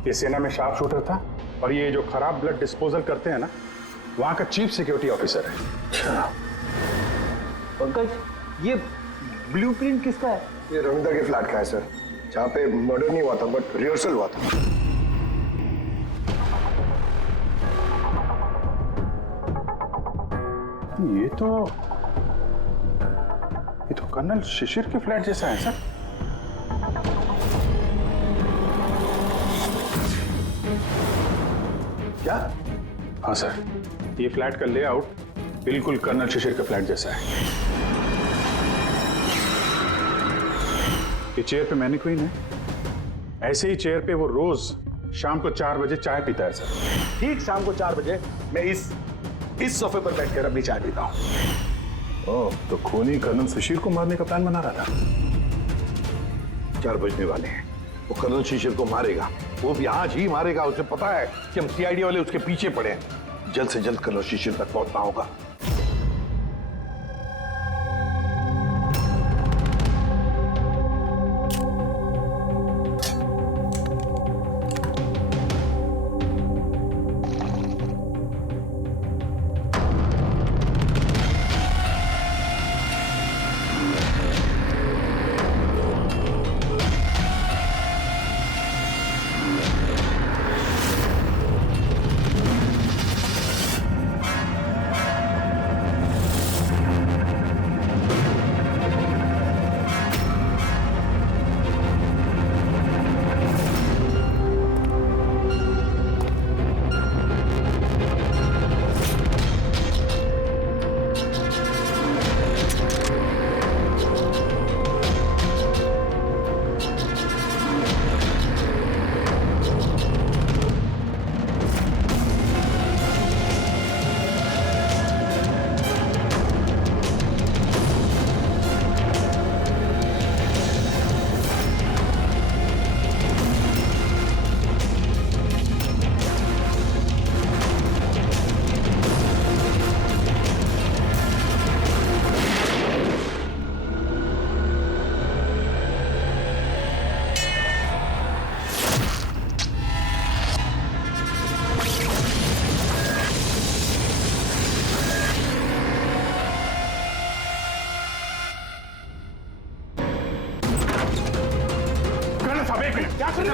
ये सेना में शार्प शूटर था और ये जो खराब ब्लड डिस्पोजल करते हैं ना, वहां का चीफ सिक्योरिटी ऑफिसर है। अच्छा पंकज, ये ब्लूप्रिंट किसका है? ये रविंदर के फ्लैट का है सर, जहाँ पे मर्डर नहीं हुआ था बट रिहर्सल हुआ था। ये तो कर्नल शिशिर के फ्लैट जैसा है सर। क्या? हाँ सर, ये फ्लैट का लेआउट बिल्कुल कर्नल शिशिर के फ्लैट जैसा है। ये चेयर पे मैनिक्वीन है, ऐसे ही चेयर पे वो रोज शाम को 4 बजे चाय पीता है सर। ठीक शाम को 4 बजे मैं इस सोफे पर बैठकर अपनी चाय पीता हूँ। ओह, तो खूनी कर्नल शिशिर को मारने का प्लान बना रहा था। 4 बजने वाले हैं, वो कर्नल शिशिर को मारेगा, वो भी आज ही मारेगा। उसे पता है कि हम CID वाले उसके पीछे पड़े हैं। जल्द से जल्द कर्नल शिशिर तक पहुंचना होगा।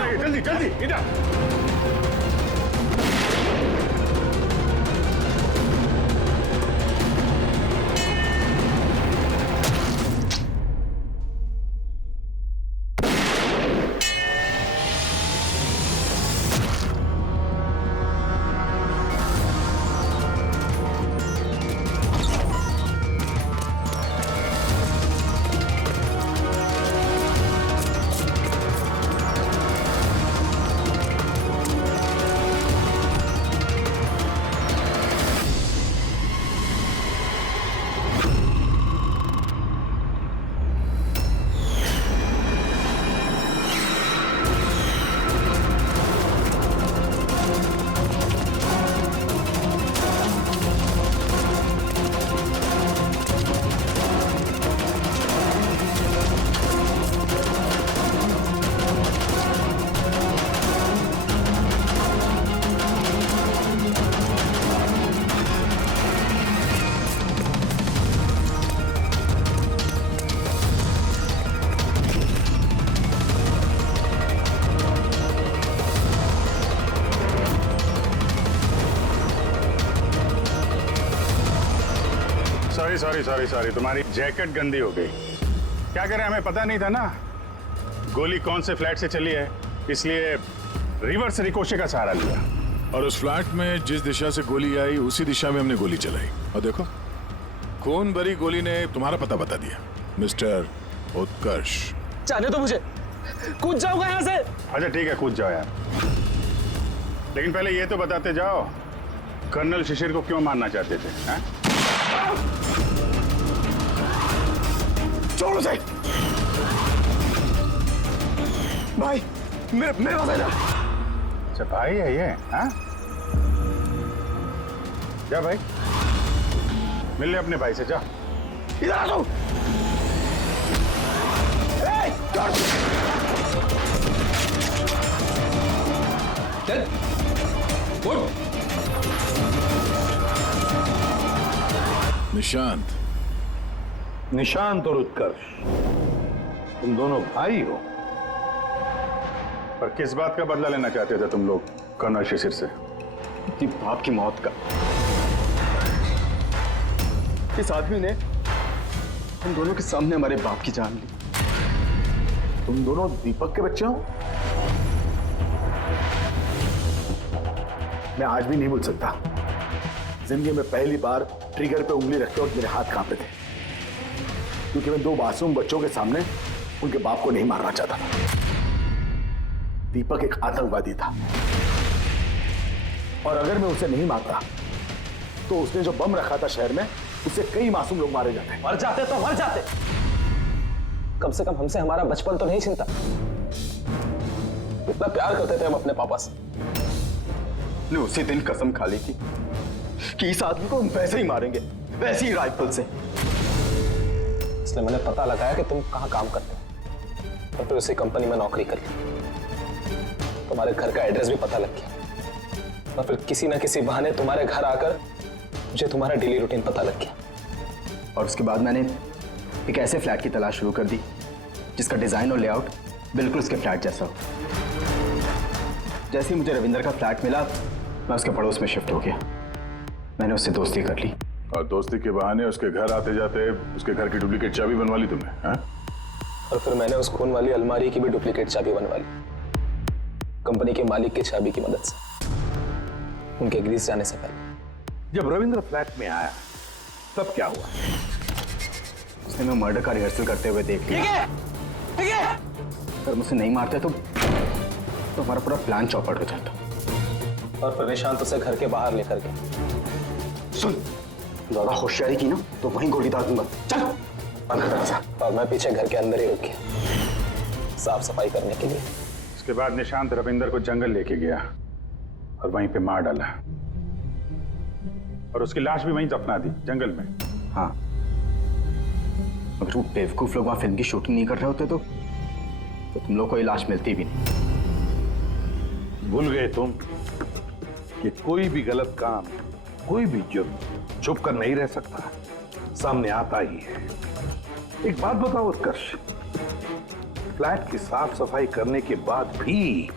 आइए, जल्दी जल्दी इधर। सॉरी तुम्हारी जैकेट गंदी हो गई। क्या करें, हमें पता नहीं था ना गोली कौन से फ्लैट से चली है, इसलिए रिवर्स रिकोशे का सहारा लिया। और उस फ्लैट में जिस दिशा से गोली आई उसी दिशा में हमने गोली चलाई, और देखो खून भरी गोली ने तुम्हारा पता बता दिया। मिस्टर उत्कर्ष, जाने दो मुझे, कूद जाऊंगा यहाँ से। अच्छा ठीक है, कूद जाओ यार, लेकिन पहले ये तो बताते जाओ कर्नल शिशिर को क्यों मारना चाहते थे? हा? छोड़ उसे भाई, मेरे पास आ जा। अच्छा भाई है ये? हाँ जा भाई, मिल ले अपने भाई से, जा। इधर आ जाओ। निशांत, निशांत और उत्कर्ष, तुम दोनों भाई हो। पर किस बात का बदला लेना चाहते थे तुम लोग कर्नल शिशिर से? अपनी बाप की मौत का। इस आदमी ने हम दोनों के सामने हमारे बाप की जान ली। तुम दोनों दीपक के बच्चे हो? मैं आज भी नहीं भूल सकता, जिंदगी में पहली बार ट्रिगर पे उंगली रखते वक्त मेरे हाथ कांपे थे, क्योंकि मैं दो मासूम बच्चों के सामने उनके बाप को नहीं मारना चाहता था। दीपक एक आतंकवादी था, और अगर मैं उसे नहीं मारता तो उसने जो बम रखा था शहर में, उससे कई मासूम लोग मारे जाते। मर जाते तो मर जाते, कम से कम हमसे हमारा बचपन तो नहीं छीनता। इतना प्यार करते थे हम अपने पापा से। ने उसी दिन कसम खा ली थी कि इस आदमी को हम वैसे ही मारेंगे, वैसे ही राइफल से। इसलिए मैंने पता लगाया कि तुम कहाँ काम करते हो, और फिर उसी कंपनी में नौकरी कर ली। तुम्हारे घर का एड्रेस भी पता लग गया, और फिर किसी ना किसी बहाने तुम्हारे घर आकर मुझे तुम्हारा डेली रूटीन पता लग गया। और उसके बाद मैंने एक ऐसे फ्लैट की तलाश शुरू कर दी जिसका डिजाइन और लेआउट बिल्कुल उसके फ्लैट जैसा हो। जैसे ही मुझे रविंदर का फ्लैट मिला, मैं उसके पड़ोस में शिफ्ट हो गया। मैंने उससे दोस्ती कर ली, और दोस्ती के बहाने उसके घर आते जाते उसके घर की डुप्लीकेट चाबी बनवा ली तुमने? हाँ? और फिर मैंने उस खून वाली अलमारी की भी डुप्लीकेट चाबी बनवा ली, कंपनी के मालिक की चाबी की मदद से, उनके ग्रीस जाने से पहले। जब रविंद्र फ्लैट में आया तब क्या हुआ? उसने मैं मर्डर का रिहर्सल करते हुए देख लिया। अगर मुझसे नहीं मारते तो हमारा पूरा प्लान चौपट हो जाता। और फिर निशांत उसे घर के बाहर लेकर गया। सुन, ज्यादा होशियारी की ना तो वहीं गोली दाग दूंगा। चल अंदर दरवाजा। और मैं पीछे घर के अंदर ही रुक गया, साफ सफाई करने के लिए। उसके बाद निशांत रविंदर को जंगल लेके गया और वहीं पे मार डाला, और उसकी लाश भी वहीं दफना दी जंगल में। हाँ, अगर वो बेवकूफ लोग वहां फिल्म की शूटिंग नहीं कर रहे होते तो तुम लोग को ये लाश मिलती भी नहीं। भूल गए तुम कि कोई भी गलत काम, कोई भी जुर्म छुप कर नहीं रह सकता, सामने आता ही है। एक बात बताओ उत्कर्ष, फ्लैट की साफ सफाई करने के बाद भी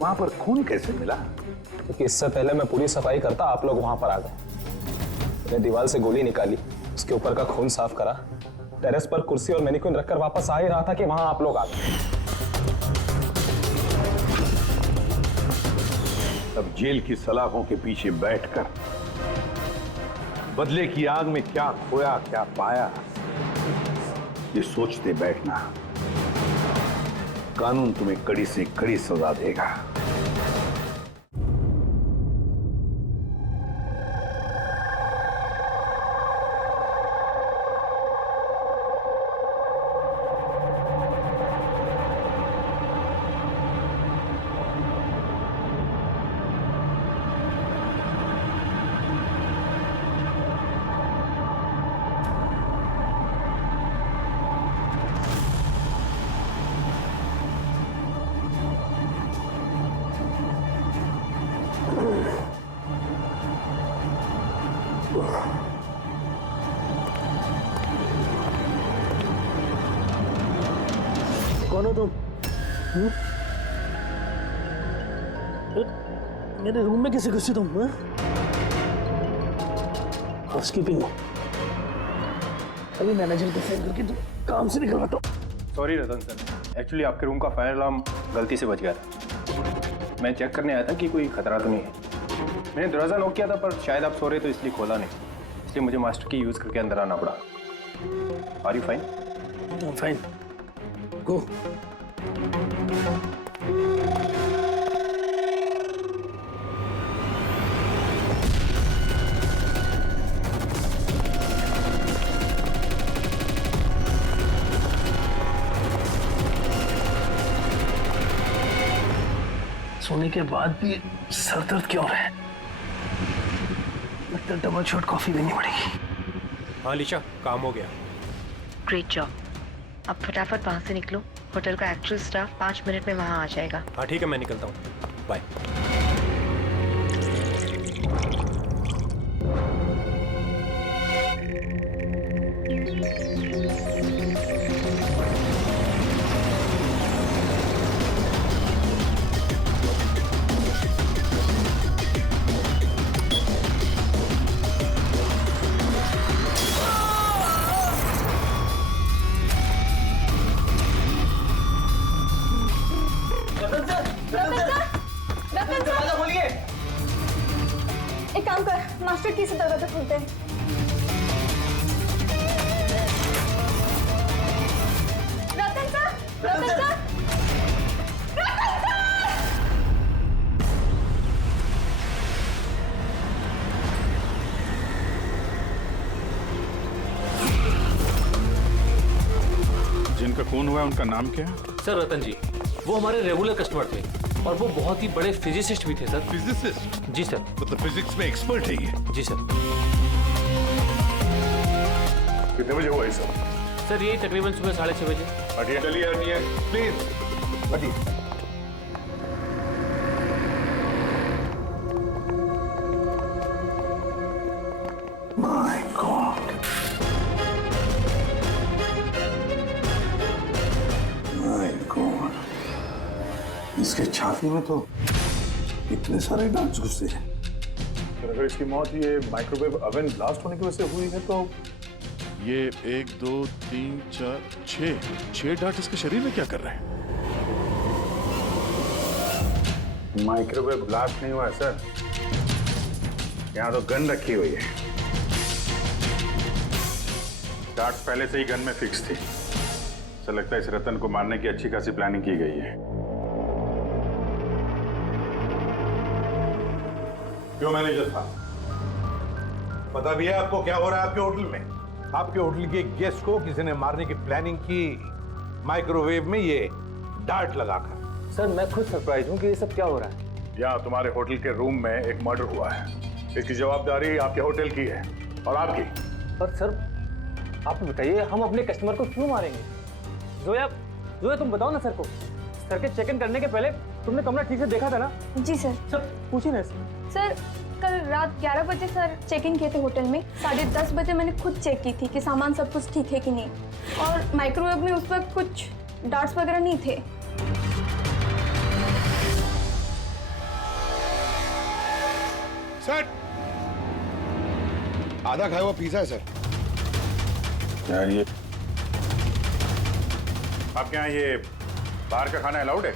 वहां पर खून कैसे मिला? क्योंकि इससे पहले मैं पूरी सफाई करता आप लोग वहां पर आ गए। मैंने दीवार से गोली निकाली, उसके ऊपर का खून साफ करा, टेरेस पर कुर्सी और मैनिक्विन रखकर वापस आ ही रहा था कि वहां आप लोग आ गए। अब जेल की सलाखों के पीछे बैठकर बदले की आग में क्या खोया क्या पाया, ये सोचते बैठना, कानून तुम्हें कड़ी से कड़ी सजा देगा। कौन हो तुम? मेरे रूम में कैसे घुसे तुम? हाउसकीपिंग अभी मैनेजर को फोन करके तुम काम से निकलवाता हूँ। सॉरी रतन सर, एक्चुअली आपके रूम का फायर अलार्म गलती से बज गया था। मैं चेक करने आया था कि कोई खतरा तो नहीं है। मैंने दरवाज़ा नॉक किया था पर शायद आप सो रहे तो इसलिए खोला नहीं, इसलिए मुझे मास्टर की यूज़ करके अंदर आना पड़ा। Are you fine? Fine, go. सोने के बाद भी सर दर्द क्यों है? लगता है डबल शॉट कॉफी पीनी पड़ेगी। हाँ लिशा, काम हो गया। Great job. अब फटाफट वहाँ से निकलो, होटल का एक्चुअल स्टाफ 5 मिनट में वहाँ आ जाएगा। हाँ ठीक है, मैं निकलता हूँ, बाय। एक काम कर, मास्टर की से दरवाजा खोलते हैं। रतन सर, रतन सर, रतन सर! जिनका खून हुआ है उनका नाम क्या है? सर रतन जी, वो हमारे रेगुलर कस्टमर थे और वो बहुत ही बड़े फिजिसिस्ट भी थे सर। फिजिसिस्ट? जी सर। मतलब फिजिक्स में एक्सपर्ट है ये? जी सर। कितने बजे हुआ ये सब? सर ये तकरीबन सुबह 6:30 बजे। हटिए, चलिए हटिए, प्लीज हटिए। माय गॉड, माय गॉड, इसके छाती में तो इतने सारे डांस घुसे हैं। अगर इसकी मौत ये माइक्रोवेव ओवन ब्लास्ट होने की वजह से हुई है तो ये 1 2 3 4 6 डार्ट इसके शरीर में क्या कर रहे हैं? माइक्रोवेव ब्लास्ट नहीं हुआ है सर, यहाँ तो गन रखी हुई है। डार्ट्स पहले से ही गन में फिक्स थी। ऐसा लगता है इस रतन को मारने की अच्छी खासी प्लानिंग की गई है। क्यों मैनेजर साहब, पता भी है आपको क्या हो रहा है आपके होटल में? आपके होटल के गेस्ट को किसी ने मारने की प्लानिंग की, माइक्रोवेव में ये डार्ट लगाकर। सर मैं खुद सरप्राइज हूँ कि ये सब क्या हो रहा है। यहाँ तुम्हारे होटल के रूम में एक मर्डर हुआ है, इसकी जवाबदारी आपके होटल की है और आपकी। पर सर आप बताइए, हम अपने कस्टमर को क्यों मारेंगे? जोया, जोया तुम बताओ ना सर को। सर के चेक इन करने के पहले तुमने कमरा ठीक से देखा था ना? जी सर। सर पूछिए ना सर, कल रात 11 बजे सर चेक इन किए थे होटल में। 10:30 बजे मैंने खुद चेक की थी कि सामान सब कुछ ठीक है कि नहीं, और माइक्रोवेव में उस वक्त कुछ डार्ट्स वगैरह नहीं थे। सर, आधा खाया हुआ पिज्जा है सर। यार ये आपके यहाँ ये बाहर का खाना अलाउड है?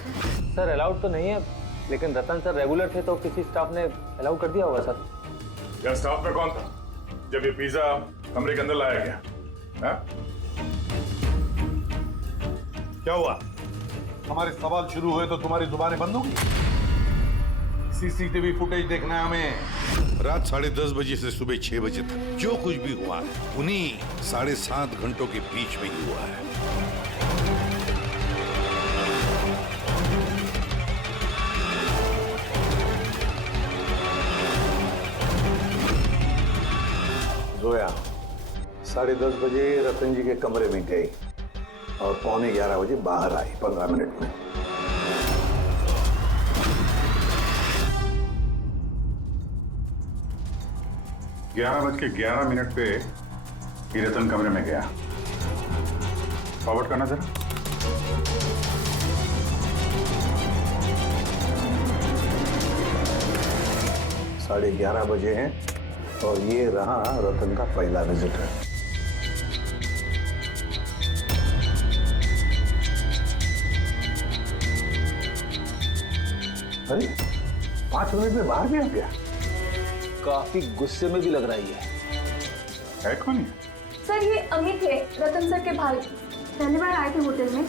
सर अलाउड तो नहीं है, लेकिन रतन सर रेगुलर थे तो किसी स्टाफ ने अलाउ कर दिया होगा सर। यार स्टाफ में कौन था जब ये पिज्जा कमरे के अंदर लाया गया? हा? क्या हुआ? हमारे सवाल शुरू हुए तो तुम्हारी जुबानें बंद हो गई? सीसीटीवी फुटेज देखना है हमें। रात 10:30 बजे से सुबह 6 बजे तक जो कुछ भी हुआ उन्हीं 7.5 घंटों के बीच में ही हुआ है। जोया 10:30 बजे रतन जी के कमरे में गई और 11:15 बजे बाहर आई 15 मिनट में। ग्यारह बज के 11 मिनट पे ही रतन कमरे में गया। फॉरवर्ड करना जरा। साढ़े 11 बजे हैं और ये रहा रतन का पहला विजिटर। अरे 5 मिनट में बाहर भी आ गया। काफी गुस्से में भी लग रही है कौन है? सर ये अमित है, रतन सर के भाई। पहली बार आए थे होटल में।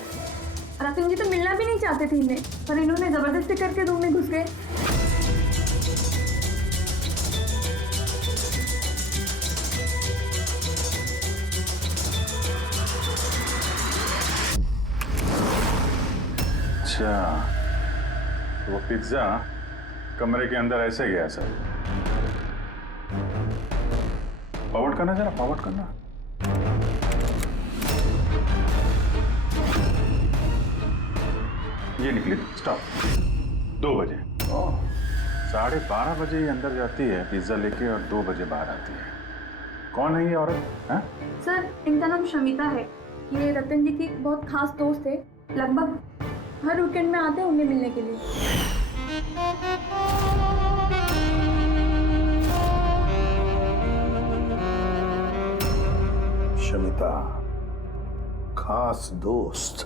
रतन जी तो मिलना भी नहीं चाहते थे इन्हें, पर इन्होंने जबरदस्ती करके रूम में घुस गए। अच्छा, वो पिज्जा कमरे के अंदर ऐसे गया सर। फॉरवर्ड करना जरा, फॉरवर्ड करना। ये निकली स्टॉप 2 बजे। 12:30 बजे ये अंदर जाती है पिज्जा लेके और 2 बजे बाहर आती है। कौन है ये औरत? है सर इनका नाम शमिता है। ये रतन जी की बहुत खास दोस्त है। लगभग हर वीकेंड में आते हैं उन्हें मिलने के लिए। शमिता खास दोस्त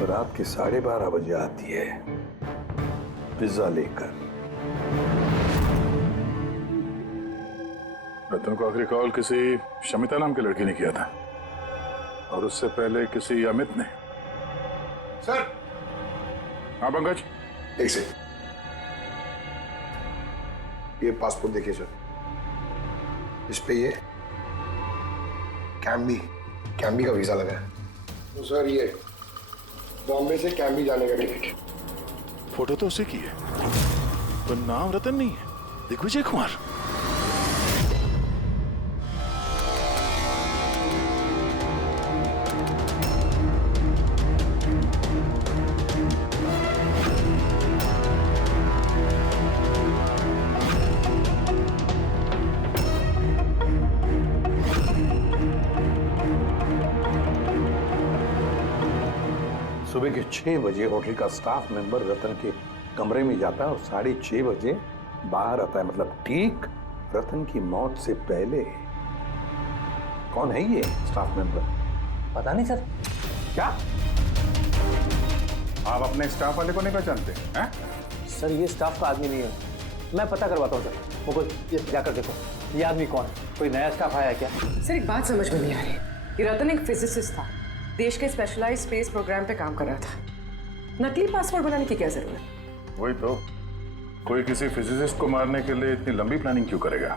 रात के 12:30 बजे आती है पिज्जा लेकर। रतन को आखिरी कॉल किसी शमिता नाम की लड़की ने किया था और उससे पहले किसी अमित ने। सर। हाँ पंकज। एक सेकंड, ये पासपोर्ट देखिए सर। इस पे ये कैम्बी का वीजा लगा है। तो सर ये बॉम्बे से कैम्बी जाने का टिकट। फोटो तो उसे की है पर नाम रतन नहीं है, दिग्विजय कुमार। सुबह के 6 बजे होटल का स्टाफ मेंबर रतन के कमरे में जाता है और 6:30 बजे बाहर आता है, मतलब ठीक रतन की मौत से पहले। कौन है ये स्टाफ मेंबर? पता नहीं सर। क्या आप अपने स्टाफ वाले को नहीं पहचानते हैं? सर ये स्टाफ का आदमी नहीं है, मैं पता करवाता हूँ सर। वो ये जाकर देखो ये आदमी कौन है, कोई नया स्टाफ आया है क्या? सर एक बात समझ में नहीं आ रही। ये रतन एक फिजिसिस्ट था, देश के स्पेशलाइज्ड स्पेस प्रोग्राम पे काम कर रहा था। नकली पासपोर्ट बनाने की क्या जरूरत? वही तो, कोई किसी फिजिसिस्ट को मारने के लिए इतनी लंबी प्लानिंग क्यों करेगा?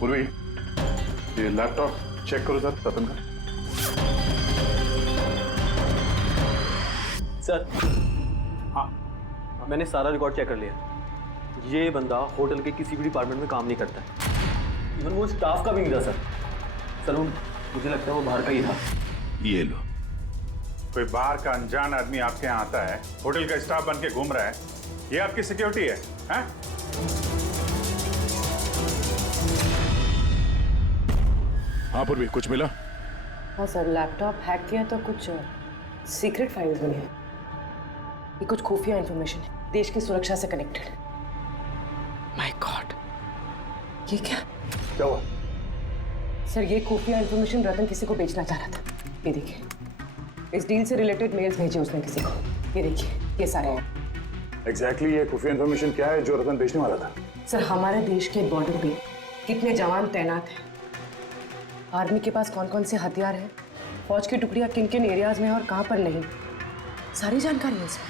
पूर्वी ये लैपटॉप चेक करो सर रतन का। सर हाँ मैंने सारा रिकॉर्ड चेक कर लिया। ये बंदा होटल के किसी भी डिपार्टमेंट में काम नहीं करता है, इवन वो स्टाफ का भी नहीं था सर। सर मुझे लगता है वो बाहर का ही था। ये लो, कोई बाहर का अनजान आदमी आपके यहाँ आता है, होटल का स्टाफ बन के घूम रहा है, ये आपकी सिक्योरिटी है? हाँ पूर्वी कुछ मिला? हाँ सर, लैपटॉप हैक किया तो कुछ सीक्रेट फाइल्स मिली हैं। ये कुछ खुफिया इंफॉर्मेशन है, देश की सुरक्षा से कनेक्टेड। माय गॉड, ये क्या हुआ? सर, ये खुफिया इंफॉर्मेशन रतन किसी को बेचना चाह रहा था। ये देखिए, इस डील से रिलेटेड मेल्स भेजे उसने किसी को। ये देखिए, ये सारे हैं। एग्जैक्टली ये खुफिया इन्फॉर्मेशन क्या है जो रतन बेचने वाला था? सर, हमारे देश के बॉर्डर पे कितने जवान तैनात हैं, आर्मी के पास कौन कौन से हथियार हैं, फौज की टुकड़ियां किन किन एरियाज में और कहां पर नहीं, सारी जानकारी है इसमें।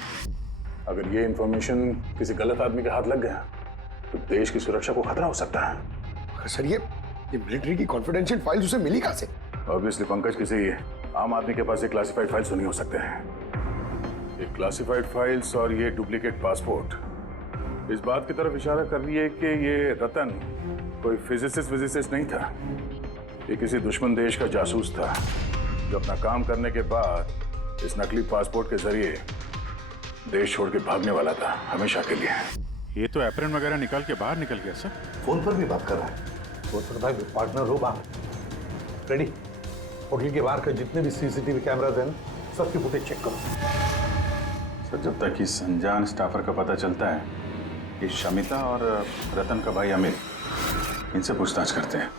अगर ये इन्फॉर्मेशन किसी गलत आदमी के हाथ लग गया तो देश की सुरक्षा को खतरा हो सकता है। सर, ये मिलिट्री की कॉन्फिडेंशियल फाइल उसे मिली कहां से? ऑब्वियसली पंकज, किसी आम आदमी के पास ये क्लासिफाइड फाइल्स नहीं हो सकते हैं। ये क्लासिफाइड फाइल्स और ये डुप्लीकेट पासपोर्ट इस बात की तरफ इशारा कर रही है कि ये रतन कोई फिजिसिस्ट नहीं था। ये किसी दुश्मन देश का जासूस था जो अपना काम करने के बाद इस नकली पासपोर्ट के जरिए देश छोड़ के भागने वाला था हमेशा के लिए। ये तो एप्रन वगैरह निकाल के बाहर निकल गया सर। फोन पर भी बात कर रहा है। फोन पर भाई पार्टनर हो बाहर। रेडी? होटल के बाहर के जितने भी सीसीटीवी कैमराज हैं सबकी फुटेज चेक करो। सर, जब तक इस अनजान स्टाफर का पता चलता है, ये शमिता और रतन का भाई अमित, इनसे पूछताछ करते हैं।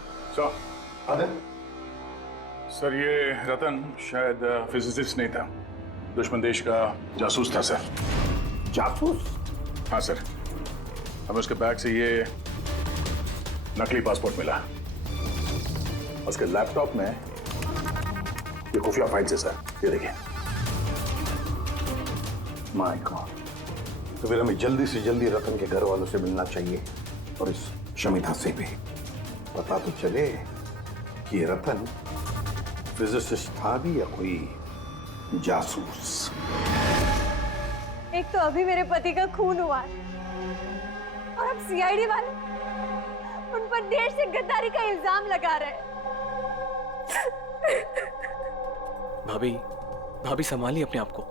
सर, ये रतन शायद फिजिसिस्ट नहीं था, दुश्मन देश का जासूस था सर। जासूस? हाँ सर, हमें उसके बैग से ये नकली पासपोर्ट मिला। उसके लैपटॉप में ये खुफिया फाइल्स है सर, ये देखिए। माय गॉड, तो फिर हमें जल्दी से जल्दी रतन के घर वालों से मिलना चाहिए और इस शमिता से भी पता तो चले कि ये रतन फिजिसिस्ट था भी या कोई जासूस। एक तो अभी मेरे पति का खून हुआ है और अब सीआईडी वाले उन पर देश से गद्दारी का इल्जाम लगा रहे हैं। भाभी संभालिए अपने आप को।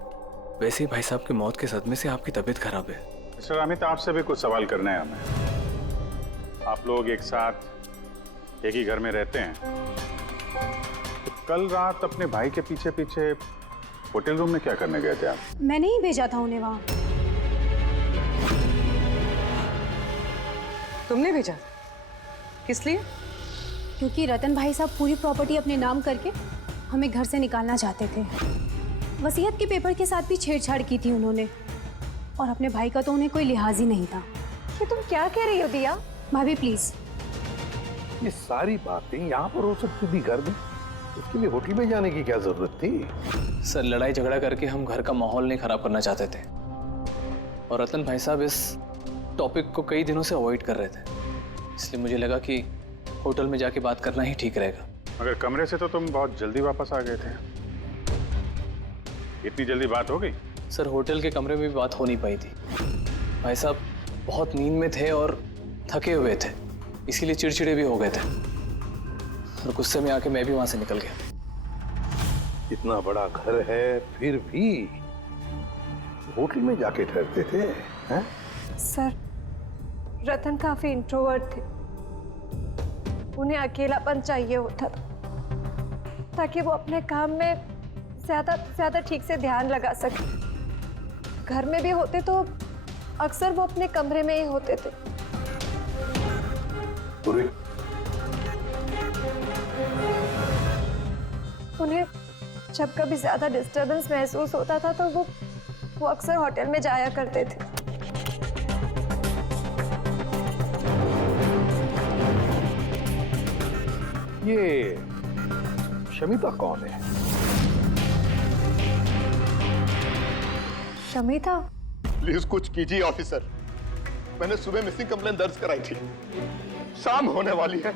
वैसे ही भाई साहब की मौत के सदमे से आपकी तबीयत खराब है। मिस्टर अमित, आपसे भी कुछ सवाल करने हैं हमें। आप लोग एक साथ एक ही घर में रहते हैं, तो कल रात अपने भाई के पीछे पीछे होटल रूम में क्या करने गए थे आप? मैंने ही भेजा था उन्हें वहां। तुमने भेजा? किस लिए? क्योंकि रतन भाई साहब पूरी प्रॉपर्टी अपने नाम करके हमें घर से निकालना चाहते थे। वसीयत के पेपर के साथ भी छेड़छाड़ की थी उन्होंने, और अपने भाई का तो उन्हें कोई लिहाज ही नहीं था। ये तुम क्या कह रही हो दिया? भाभी प्लीज। ये सारी बातें यहाँ पर हो सकती थी घर में, उसके लिए होटल में जाने की क्या जरूरत थी? सर, लड़ाई झगड़ा करके हम घर का माहौल नहीं खराब करना चाहते थे, और रतन भाई साहब इस टॉपिक को कई दिनों से अवॉइड कर रहे थे, इसलिए मुझे लगा कि होटल में जाके बात करना ही ठीक रहेगा। मगर कमरे से तो तुम बहुत जल्दी वापस आ गए थे। इतनी जल्दी बात हो गई? सर, होटल के कमरे में भी बात हो नहीं पाई थी। भाई साहब बहुत नींद में थे और थके हुए थे, इसीलिए चिड़चिड़े भी हो गए थे, और गुस्से में आके मैं भी वहां से निकल गया। इतना बड़ा घर है फिर भी होटल में जाके ठहरते थे हैं? सर, रतन काफी इंट्रोवर्ट थे, उन्हें अकेलापन चाहिए होता था ताकि वो अपने काम में ज्यादा ठीक से ध्यान लगा सके। घर में भी होते तो अक्सर वो अपने कमरे में ही होते थे। उन्हें जब कभी ज्यादा डिस्टरबेंस महसूस होता था तो वो अक्सर होटल में जाया करते थे। ये शमिता कौन है? शमिता? प्लीज कुछ कीजिए ऑफिसर। मैंने सुबह मिसिंग कंप्लेन दर्ज कराई थी, शाम होने वाली है,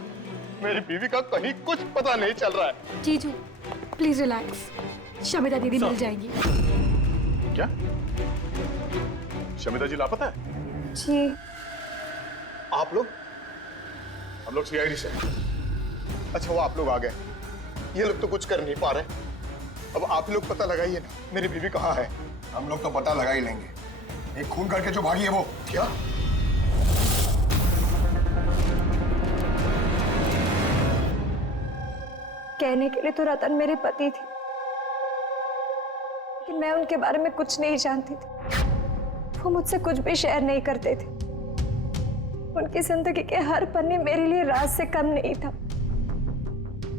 मेरी बीवी का कहीं कुछ पता नहीं चल रहा है। जीजू प्लीज रिलैक्स, शमिता दीदी मिल जाएगी। क्या शमिता जी लापता है? जी। आप लोग? हम लोग सीआईडी से। अच्छा, वो आप लोग आ गए। ये लोग तो कुछ कर नहीं पा रहे। अब आप लोग पता लगाइए ना, मेरी बीवी कहाँ है। हम लोग तो पता लगा ही लेंगे। एक खून करके जो भागी है वो क्या? कहने के लिए तो रतन मेरे पति थे, लेकिन मैं उनके बारे में कुछ नहीं जानती थी। वो मुझसे कुछ भी शेयर नहीं करते थे। उनकी जिंदगी के हर पन्ने मेरे लिए राज से कम नहीं था।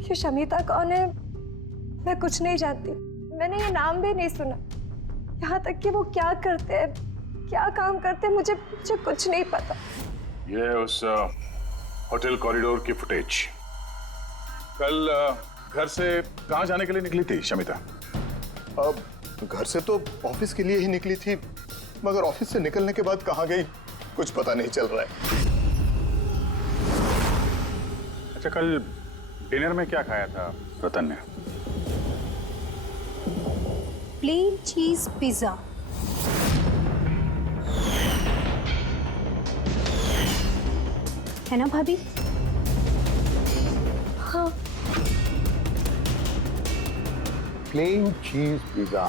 ये शमिता कौन है मैं कुछ नहीं जानती। मैंने ये नाम भी नहीं सुना। यहाँ तक कि वो क्या करते हैं, क्या काम करते हैं, मुझे कुछ नहीं पता। ये है उस होटल कॉरिडोर की फुटेज। कल घर से कहाँ जाने के लिए निकली थी शमिता? अब घर से तो ऑफिस के लिए ही निकली थी, मगर ऑफिस से निकलने के बाद कहाँ गई कुछ पता नहीं चल रहा है। अच्छा, कल डिनर में क्या खाया था रतन ने? प्लेन चीज पिज्जा। है ना भाभी? हाँ। प्लेन चीज पिज्जा,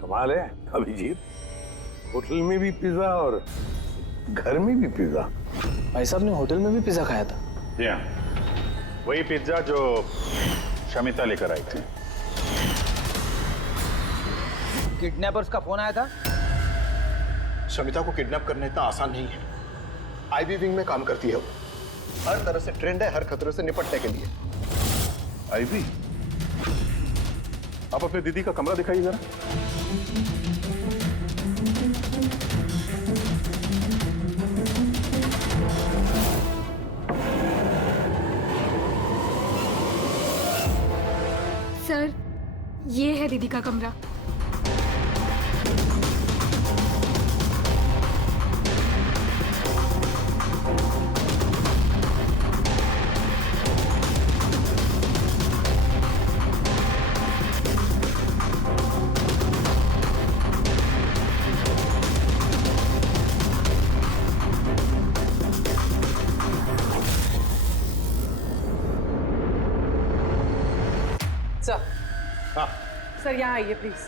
कमाल है अभिजीत। होटल में भी पिज्जा और घर में भी पिज्जा। भाई साहब ने होटल में भी पिज्जा खाया था? वही पिज्जा जो शमिता लेकर आई थी। किडनैपर्स का फोन आया था? शमिता को किडनैप करना इतना आसान नहीं है। आईबी विंग में काम करती है वो। हर तरह से ट्रेंड है हर खतरे से निपटने के लिए। आईबी? आप अपने दीदी का कमरा दिखाइए जरा। सर, ये है दीदी का कमरा। सर, हाँ सर यहाँ आइए प्लीज।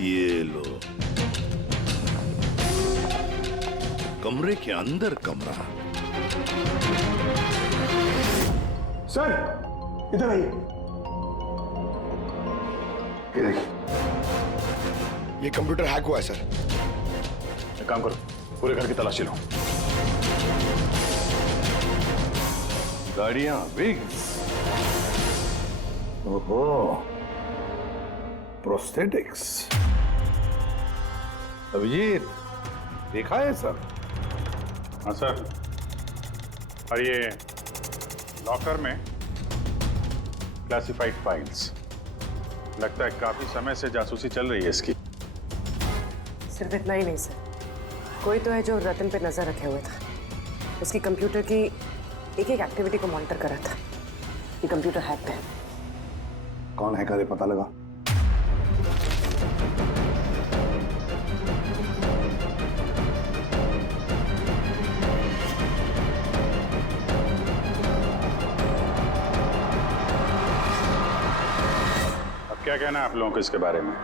ये लो, कमरे के अंदर कमरा। सर इधर आइए। ये कंप्यूटर हैक हुआ है सर। एक काम करो, पूरे घर की तलाशी लो। गाड़ियां, विग्स, ओहो, प्रोस्थेटिक्स। अभिजीत, देखा है सर? हाँ सर। और ये लॉकर में क्लासिफाइड फाइल्स। लगता है काफी समय से जासूसी चल रही है इसकी। सिर्फ इतना ही नहीं सर, कोई तो है जो रतन पे नजर रखे हुए था। उसकी कंप्यूटर की एक एक एक्टिविटी को मॉनिटर कर रहा था। ये कंप्यूटर हैक है। कौन हैकर है पता लगा? अब क्या कहना है आप लोगों को इसके बारे में?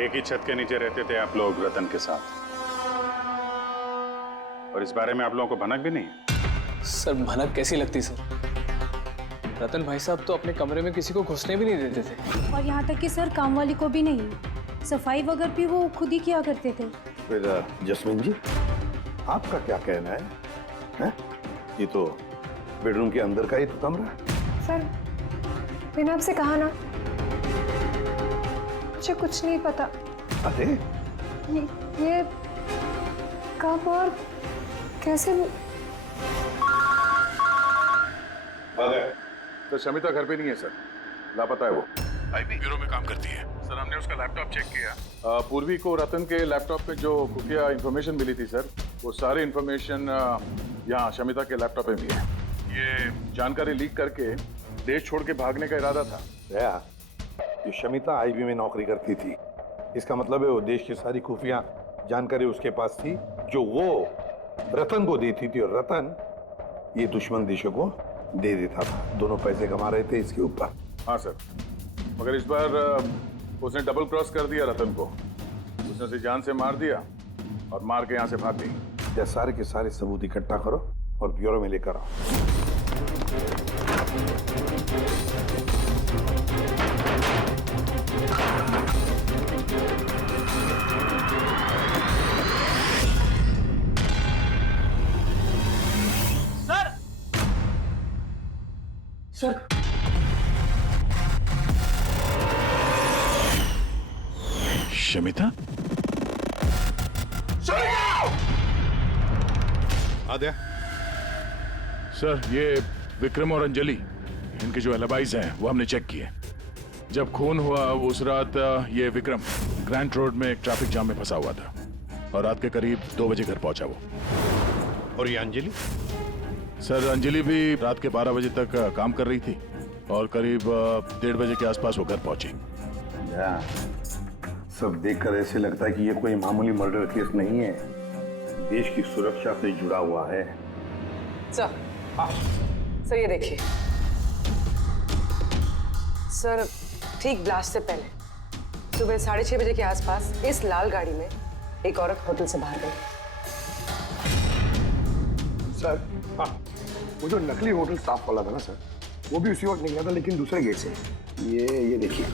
एक ही छत के नीचे रहते थे आप लोग रतन के साथ, और इस बारे में आप लोगों को भनक भी नहीं है? सर, भनक कैसी लगती सर? रतन भाई साहब तो अपने कमरे में किसी को घुसने भी नहीं देते थे। और यहाँ तक कि सर काम वाली को भी नहीं, सफाई वगैरह भी वो खुद ही किया करते थे। फिर जस्मीन जी, आपका क्या कहना है? हैं? ये तो बेडरूम के अंदर का ही तो कमरा है। सर, मैंने आपसे कहा ना, मुझे कुछ नहीं पता। अरे ये कब और कैसे? तो शमिता घर पे नहीं है सर, लापता है वो। आईबी ब्यूरो में काम करती है सर। हमने उसका लैपटॉप चेक किया। पूर्वी को रतन के लैपटॉप पे जो खुफिया इंफॉर्मेशन मिली थी सर, वो सारी इंफॉर्मेशन यहाँ शमिता के लैपटॉप पे भी है। ये जानकारी लीक करके देश छोड़ के भागने का इरादा था। ये शमिता आईबी में नौकरी करती थी, इसका मतलब है वो देश की सारी खुफिया जानकारी उसके पास थी, जो वो रतन को देती थी, और रतन ये दुश्मन देशों को दे देता था। दोनों पैसे कमा रहे थे इसके ऊपर। हाँ सर, मगर इस बार उसने डबल क्रॉस कर दिया रतन को। उसने उसे जान से मार दिया और मार के यहाँ से भाग गई। या सारे के सारे सबूत इकट्ठा करो और ब्यूरो में लेकर आओ। सर शमिता? आद्या, सर ये विक्रम और अंजलि, इनके जो एलिबाइज हैं वो हमने चेक किए। जब खून हुआ उस रात ये विक्रम ग्रैंड रोड में एक ट्रैफिक जाम में फंसा हुआ था और रात के करीब 2 बजे घर पहुंचा वो। और ये अंजलि? सर अंजलि भी रात के 12 बजे तक काम कर रही थी और करीब 1:30 बजे के आसपास वो घर पहुंची। सब देखकर ऐसे लगता है कि ये कोई मामूली मर्डर केस नहीं है, देश की सुरक्षा से जुड़ा हुआ है। सर ये देखिए सर, ठीक ब्लास्ट से पहले सुबह 6:30 बजे के आसपास इस लाल गाड़ी में एक औरत होटल से बाहर गई। सर वो जो नकली होटल स्टाफ वाला था ना सर, वो भी उसी वक्त निकला था, लेकिन दूसरे गेट से। ये देखिए।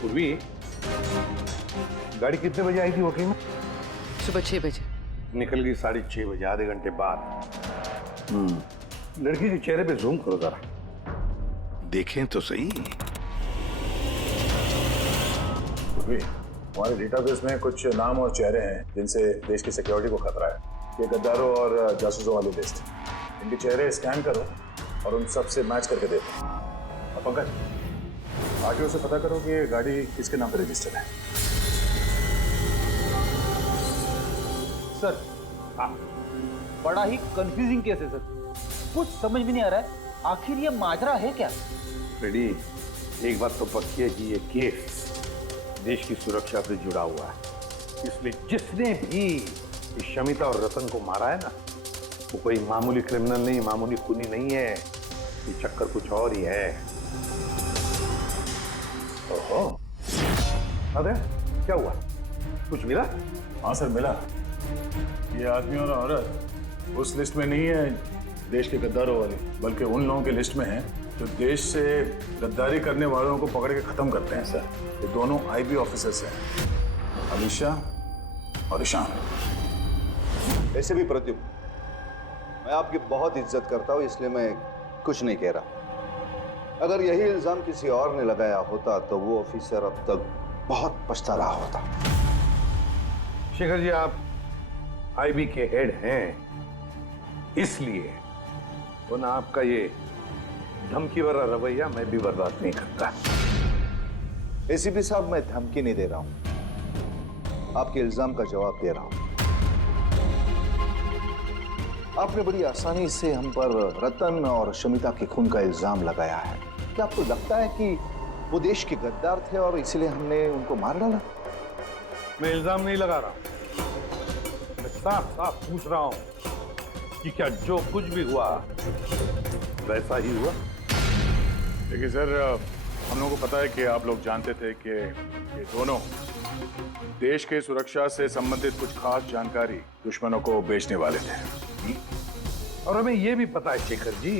पूर्वी, गाड़ी कितने बजे आई थी होटल में? सुबह 6 बजे। निकल गई 6:30 बजे, आधे घंटे बाद। लड़की के चेहरे पे जूम करो जरा, देखें तो सही। हमारे डेटाबेस में कुछ नाम और चेहरे हैं जिनसे देश की सिक्योरिटी को खतरा है। ये गद्दारों और जासूसों वाली लिस्ट। इनके चेहरे स्कैन करो और उन सब से मैच करके देखो। और पंकज, आरटीओ से पता करो कि ये गाड़ी किसके नाम पर रजिस्टर्ड है। सर बड़ा ही कंफ्यूजिंग केस है सर, कुछ समझ में नहीं आ रहा है आखिर ये माजरा है क्या। फ्रेडी, एक बात तो पक्की है कि ये केस देश की सुरक्षा से जुड़ा हुआ है, इसलिए जिसने भी इस शमिता और रतन को मारा है ना, वो कोई मामूली क्रिमिनल नहीं, मामूली खूनी नहीं है। ये चक्कर कुछ और ही है। ओहो, अरे क्या हुआ, कुछ मिला? हाँ सर, मिला। ये आदमी और औरत उस लिस्ट में नहीं है देश के गद्दारों वाली, बल्कि उन लोगों की लिस्ट में है जो देश से गद्दारी करने वालों को पकड़ के खत्म करते हैं सर। ये दोनों आईबी ऑफिसर्स हैं, अलीशा और ईशान। ऐसे भी प्रद्युम्न, मैं आपकी बहुत इज्जत करता हूँ, इसलिए मैं कुछ नहीं कह रहा। अगर यही इल्जाम किसी और ने लगाया होता तो वो ऑफिसर अब तक बहुत पछता रहा होता। शेखर जी, आप आईबी के हेड हैं, इसलिए तो ना आपका ये धमकी भरा रवैया मैं भी बर्दाश्त नहीं करता। एसीपी साहब, मैं धमकी नहीं दे रहा हूं, आपके इल्जाम का जवाब दे रहा हूं। आपने बड़ी आसानी से हम पर रतन और शमिता के खून का इल्जाम लगाया है। क्या आपको लगता है कि वो देश के गद्दार थे और इसीलिए हमने उनको मार डाला? मैं इल्जाम नहीं लगा रहा, मैं साफ साफ पूछ रहा हूं कि क्या जो कुछ भी हुआ वैसा ही हुआ? देखिए सर, हम लोगों को पता है कि आप लोग जानते थे कि ये दोनों देश के सुरक्षा से संबंधित कुछ खास जानकारी दुश्मनों को बेचने वाले थे। और हमें यह भी पता है शेखर जी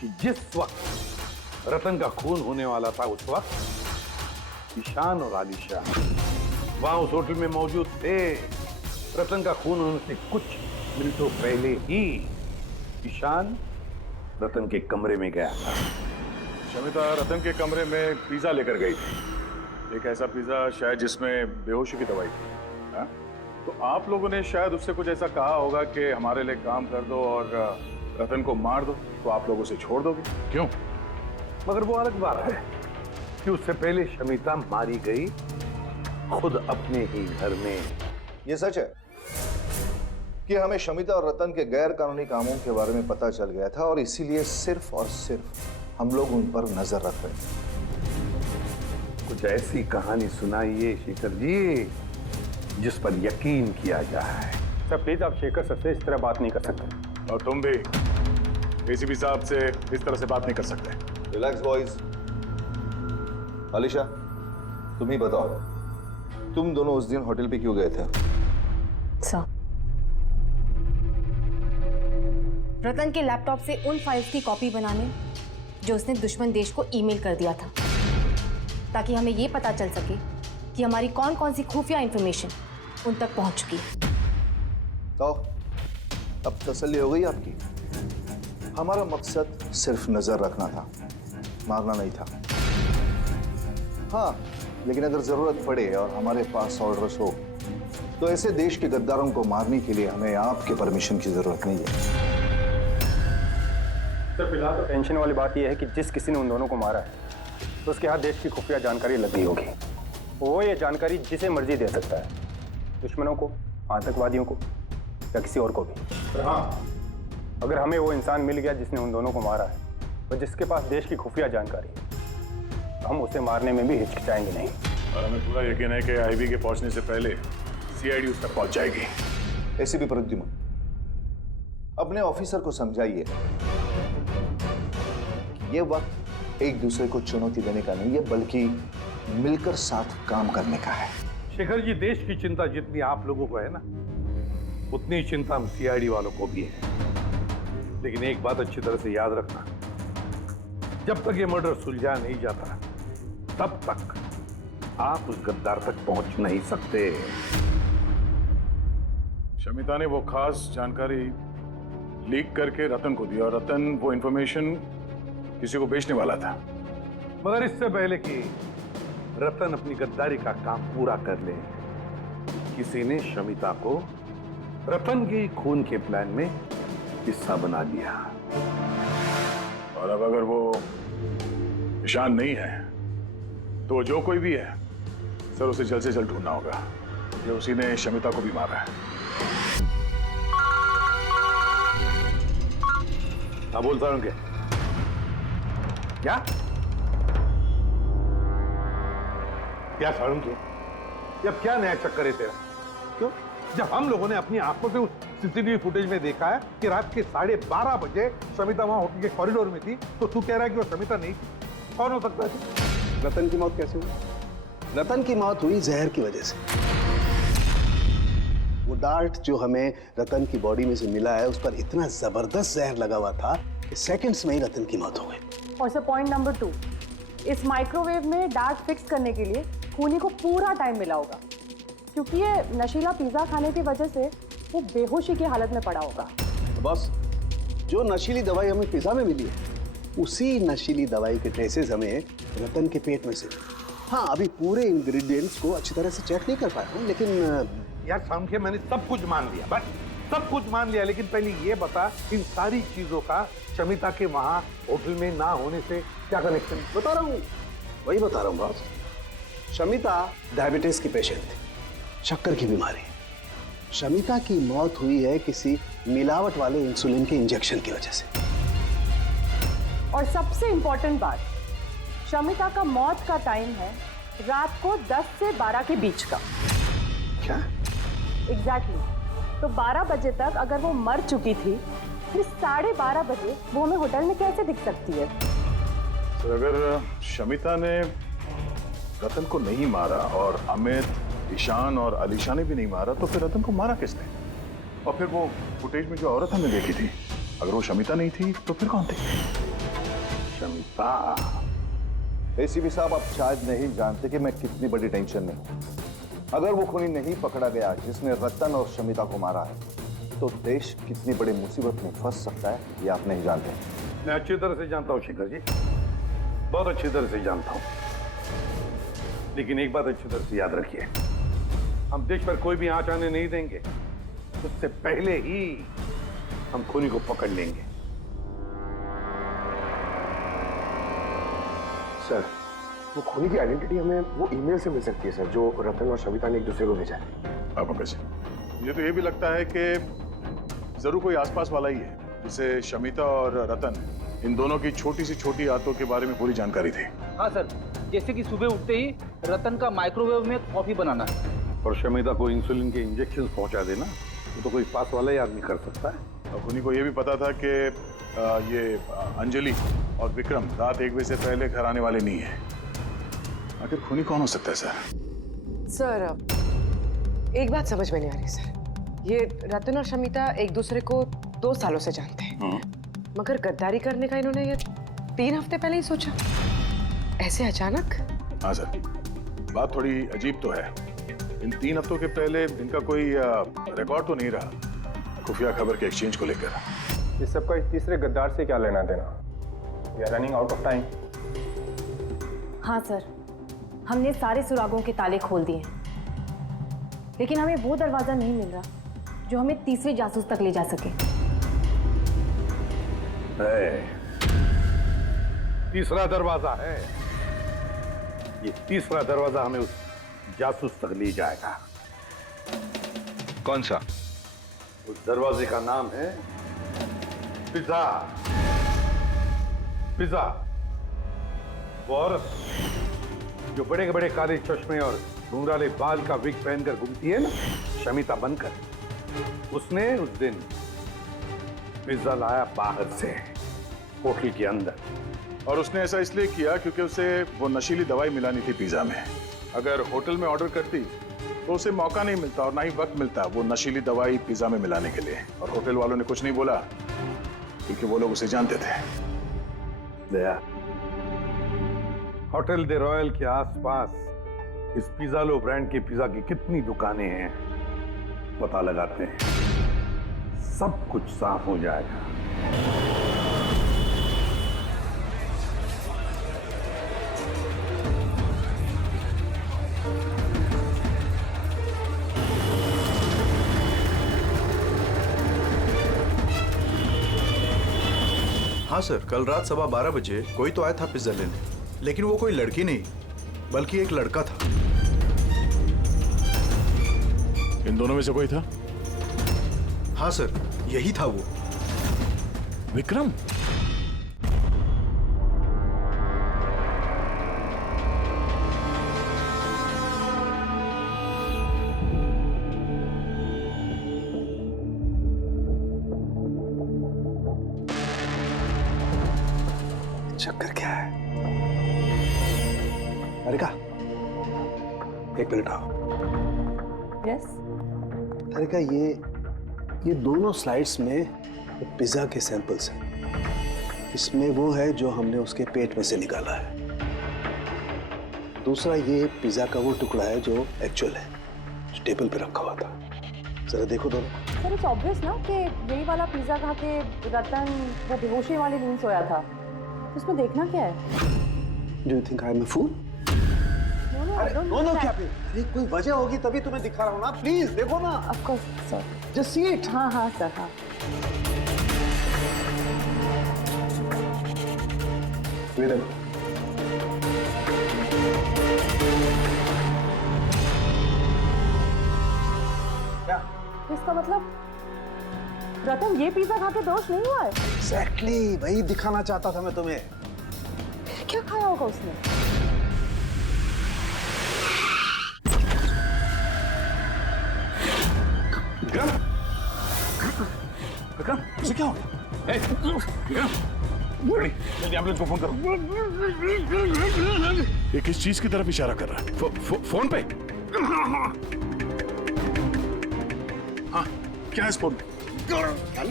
कि जिस वक्त रतन का खून होने वाला था, उस वक्त ईशान और आलिशा वहां उस होटल में मौजूद थे। रतन का खून होने से कुछ मिनटों पहले ही ईशान रतन के कमरे में गया था। शमिता रतन के कमरे में पिज्जा लेकर गई थी, एक ऐसा पिज्जा शायद जिसमें बेहोशी की दवाई थी। हा? तो आप लोगों ने शायद उससे कुछ ऐसा कहा होगा कि हमारे लिए काम कर दो और रतन को मार दो, तो आप लोग उसे छोड़ दोगे। क्यों? मगर वो अलग बात है कि उससे पहले शमिता मारी गई खुद अपने ही घर में। ये सच है कि हमें शमिता और रतन के गैर कानूनी कामों के बारे में पता चल गया था और इसीलिए सिर्फ और सिर्फ हम लोग उन पर नजर रख रहे थे। कुछ ऐसी कहानी सुनाइए शेखर जी जिस पर यकीन किया जाए। सर प्लीज, आप शेखर सर से इस तरह बात नहीं कर सकते। और तुम भी एसीपी साहब से इस तरह से बात नहीं कर सकते। रिलैक्स बॉयज, अलीशा, तुम ही बताओ, तुम दोनों उस दिन होटल पे क्यों गए थे? सर, रतन के लैपटॉप से उन फाइल्स की कॉपी बनाने जो उसने दुश्मन देश को ईमेल कर दिया था, ताकि हमें ये पता चल सके कि हमारी कौन कौन सी खुफिया इंफॉर्मेशन उन तक पहुंच चुकी है। तो अब तसल्ली हो गई आपकी? हमारा मकसद सिर्फ नजर रखना था, मारना नहीं था। हाँ, लेकिन अगर जरूरत पड़े और हमारे पास ऑर्डर्स हो तो ऐसे देश के गद्दारों को मारने के लिए हमें आपके परमिशन की जरूरत नहीं है। सर, फिलहाल तो टेंशन वाली बात यह है कि जिस किसी ने उन दोनों को मारा है तो उसके हाथ देश की खुफिया जानकारी लगी होगी। वो ये जानकारी जिसे मर्जी दे सकता है, दुश्मनों को, आतंकवादियों को या किसी और को भी। हाँ, अगर हमें वो इंसान मिल गया जिसने उन दोनों को मारा है और जिसके पास देश की खुफिया जानकारी है, तो हम उसे मारने में भी हिचकिचाएंगे नहीं। और हमें पूरा यकीन है कि आईबी के पहुंचने से पहले सीआईडी उस तक पहुंच जाएगी। एसीपी प्रद्युम्न, अपने ऑफिसर को समझाइए ये वक्त एक दूसरे को चुनौती देने का नहीं है, बल्कि मिलकर साथ काम करने का है। शेखर जी, देश की चिंता जितनी आप लोगों को है ना, उतनी चिंता हम सीआईडी वालों को भी है। लेकिन एक बात अच्छी तरह से याद रखना, जब तक ये मर्डर सुलझा नहीं जाता तब तक आप उस गद्दार तक पहुंच नहीं सकते। शमिता ने वो खास जानकारी लीक करके रतन को दी और रतन वो इंफॉर्मेशन किसी को बेचने वाला था। मगर इससे पहले कि रतन अपनी गद्दारी का काम पूरा कर ले, किसी ने शमिता को रतन के खून के प्लान में हिस्सा बना दिया। और अब अगर वो ईशान नहीं है तो जो कोई भी है सर, उसे जल्द से जल्द ढूंढना होगा। ये उसी ने शमिता को भी मारा है। हाँ, बोलता हूं क्या क्या सारुण के, अब क्या नया चक्कर है तेरा? क्यों? जब हम लोगों ने अपनी आंखों से उस सीसीटीवी फुटेज में देखा है कि रात के 12:30 बजे शमिता वहां होटल के कॉरिडोर में थी, तो तू कह रहा है कि वो शमिता नहीं थी। कौन हो सकता है? रतन की मौत कैसे हुई? रतन की मौत हुई जहर की वजह से। वो डार्ट जो हमें रतन की बॉडी में से मिला है, उस पर इतना जबरदस्त जहर लगा हुआ था कि सेकंड्स में ही रतन की मौत हो गई। और सर, पॉइंट नंबर 2, इस माइक्रोवेव में डार्ट फिक्स करने के लिए खूनी को पूरा टाइम मिला होगा, क्योंकि ये नशीला पिज्जा खाने की वजह से वो बेहोशी की हालत में पड़ा होगा। बस, जो नशीली दवाई हमें पिज्जा में मिली है, उसी नशीली दवाई के ट्रेसेस हमें रतन के पेट में से। हाँ, अभी पूरे इंग्रेडिएंट्स को अच्छी तरह से चेक नहीं कर पाया हूँ, लेकिन यार सामने मैंने सब कुछ मान लिया, बस सब कुछ मान लिया, लेकिन पहले ये बता, इन सारी चीजों का शमिता के वहां होटल में ना होने से क्या कनेक्शन? बता रहा हूँ, वही बता रहा हूँ बॉस। शमिता डायबिटीज की पेशेंट थी, शक्कर की बीमारी। शमिता की मौत हुई है किसी मिलावट वाले इंसुलिन के इंजेक्शन की वजह से। और सबसे इंपॉर्टेंट बात, शमिता का मौत का टाइम है रात को 10 से 12 के बीच का। क्या? एग्जैक्टली। तो 12 बजे तक अगर वो मर चुकी थी, फिर 12:30 बजे वो हमें होटल में कैसे दिख सकती है? तो अगर शमिता ने रतन को नहीं मारा और अमित, ईशान और अलीशा ने भी नहीं मारा, तो फिर रतन को मारा किसने? और फिर वो फुटेज में जो औरत हमने देखी थी, अगर वो शमिता नहीं थी तो फिर कौन थी? शमिता। एसीपी साहब, आप शायद नहीं जानते कि मैं कितनी बड़ी टेंशन में हूं। अगर वो खूनी नहीं पकड़ा गया जिसने रतन और शमिता को मारा है, तो देश कितनी बड़ी मुसीबत में फंस सकता है, ये आप नहीं जानते। मैं अच्छी तरह से जानता हूँ शेखर जी, बहुत अच्छी तरह से जानता हूँ। लेकिन एक बात अच्छी तरह से याद रखिए, हम देश पर कोई भी आंच आने नहीं देंगे, उससे पहले ही हम खूनी को पकड़ लेंगे। सर, वो खूनी की आइडेंटिटी हमें वो ईमेल से मिल सकती है सर, जो रतन और शमिता ने एक दूसरे को भेजा है। अब कैसे? मुझे तो ये भी लगता है कि जरूर कोई आसपास वाला ही है जिसे शमिता और रतन, इन दोनों की छोटी सी छोटी आदतों के बारे में पूरी जानकारी थी। हाँ सर, जैसे कि सुबह उठते ही रतन का माइक्रोवेव में कॉफी बनाना और शमिता को इंसुलिन के इंजेक्शन पहुंचा देना, वो तो कोई पास वाला ही आदमी कर सकता है। और खूनी को ये भी पता था कि ये अंजलि और विक्रम रात 1 बजे से पहले घर आने वाले नहीं है। आखिर खूनी कौन हो सकता है सर? सर एक बात समझ में नहीं आ रही सर। ये रतन और शमिता एक दूसरे को 2 सालों से जानते हैं, मगर गद्दारी करने का इन्होंने ये 3 हफ्ते पहले ही सोचा, ऐसे अचानक। हाँ सर, बात थोड़ी अजीब तो है। इन 3 हफ्तों के पहले इनका कोई रिकॉर्ड तो नहीं रहा खुफिया खबर के एक्सचेंज को लेकर। इस सबका इस तीसरे गद्दार से क्या लेना देना? We are running out of time. हाँ सर, हमने सारे सुरागों के ताले खोल दिए, लेकिन हमें वो दरवाजा नहीं मिल रहा जो हमें तीसरे जासूस तक ले जा सके। तीसरा दरवाजा है। ये तीसरा दरवाजा हमें उस जासूस तक ले जाएगा। कौन सा? उस दरवाजे का नाम है पिज़्ज़ा। पिज़्ज़ा वो औरत जो बड़े बड़े काले चश्मे और घुंघराले बाल का विग पहनकर घूमती है ना, शमिता बनकर, उसने उस दिन पिज़्ज़ा लाया बाहर से होटल के अंदर। और उसने ऐसा इसलिए किया क्योंकि उसे वो नशीली दवाई मिलानी थी पिज़्ज़ा में। अगर होटल में ऑर्डर करती तो उसे मौका नहीं मिलता और ना ही वक्त मिलता वो नशीली दवाई पिज़्ज़ा में मिलाने के लिए। और होटल वालों ने कुछ नहीं बोला क्योंकि वो लोग उसे जानते थे। दया, होटल दे रॉयल के आसपास इस पिज़्ज़ालो ब्रांड के पिज़्ज़ा की कितनी दुकानें हैं पता लगाते हैं, सब कुछ साफ हो जाएगा। हाँ सर, कल रात 12:15 बजे कोई तो आया था पिज्जा लेने, लेकिन वो कोई लड़की नहीं बल्कि एक लड़का था। इन दोनों में से कोई था? हाँ सर, यही था वो। विक्रम? चक्कर क्या है? अरिका, 1 मिनट आओ। यस। अरिका, ये दोनों स्लाइड्स में पिज्जा के सैंपल्स हैं। इसमें वो है जो हमने उसके पेट में से निकाला है। दूसरा ये पिज्जा का वो टुकड़ा है जो एक्चुअल है, जो टेबल पे रखा हुआ था। जरा देखो दोनों। सर इट्स ऑब्वियस ना कि यही वाला पिज्जा खा के रतन वो बेहोशी वाली नींद सोया था। उसमें देखना क्या है? Do you think I am a fool? No, क्या पे? अरे कोई वजह होगी तभी तुम्हें दिखा रहा हूँ ना। प्लीज देखो ना। Of course, sir. Just see it. हाँ सर, हाँ। Wait a minute. क्या? इसका मतलब रतन ये पिज्जा खा के बेहोश नहीं हुआ है? Exactly, वही दिखाना चाहता था मैं तुम्हें। क्या खाया होगा उसने? विक्रम, विक्रम, उसे क्या हो गया? विक्रम, जल्दी एम्बुलेंस को फोन करो। ये किस चीज की तरफ इशारा कर रहा है? फोन पे? हाँ, क्या है इस फोन पे? 5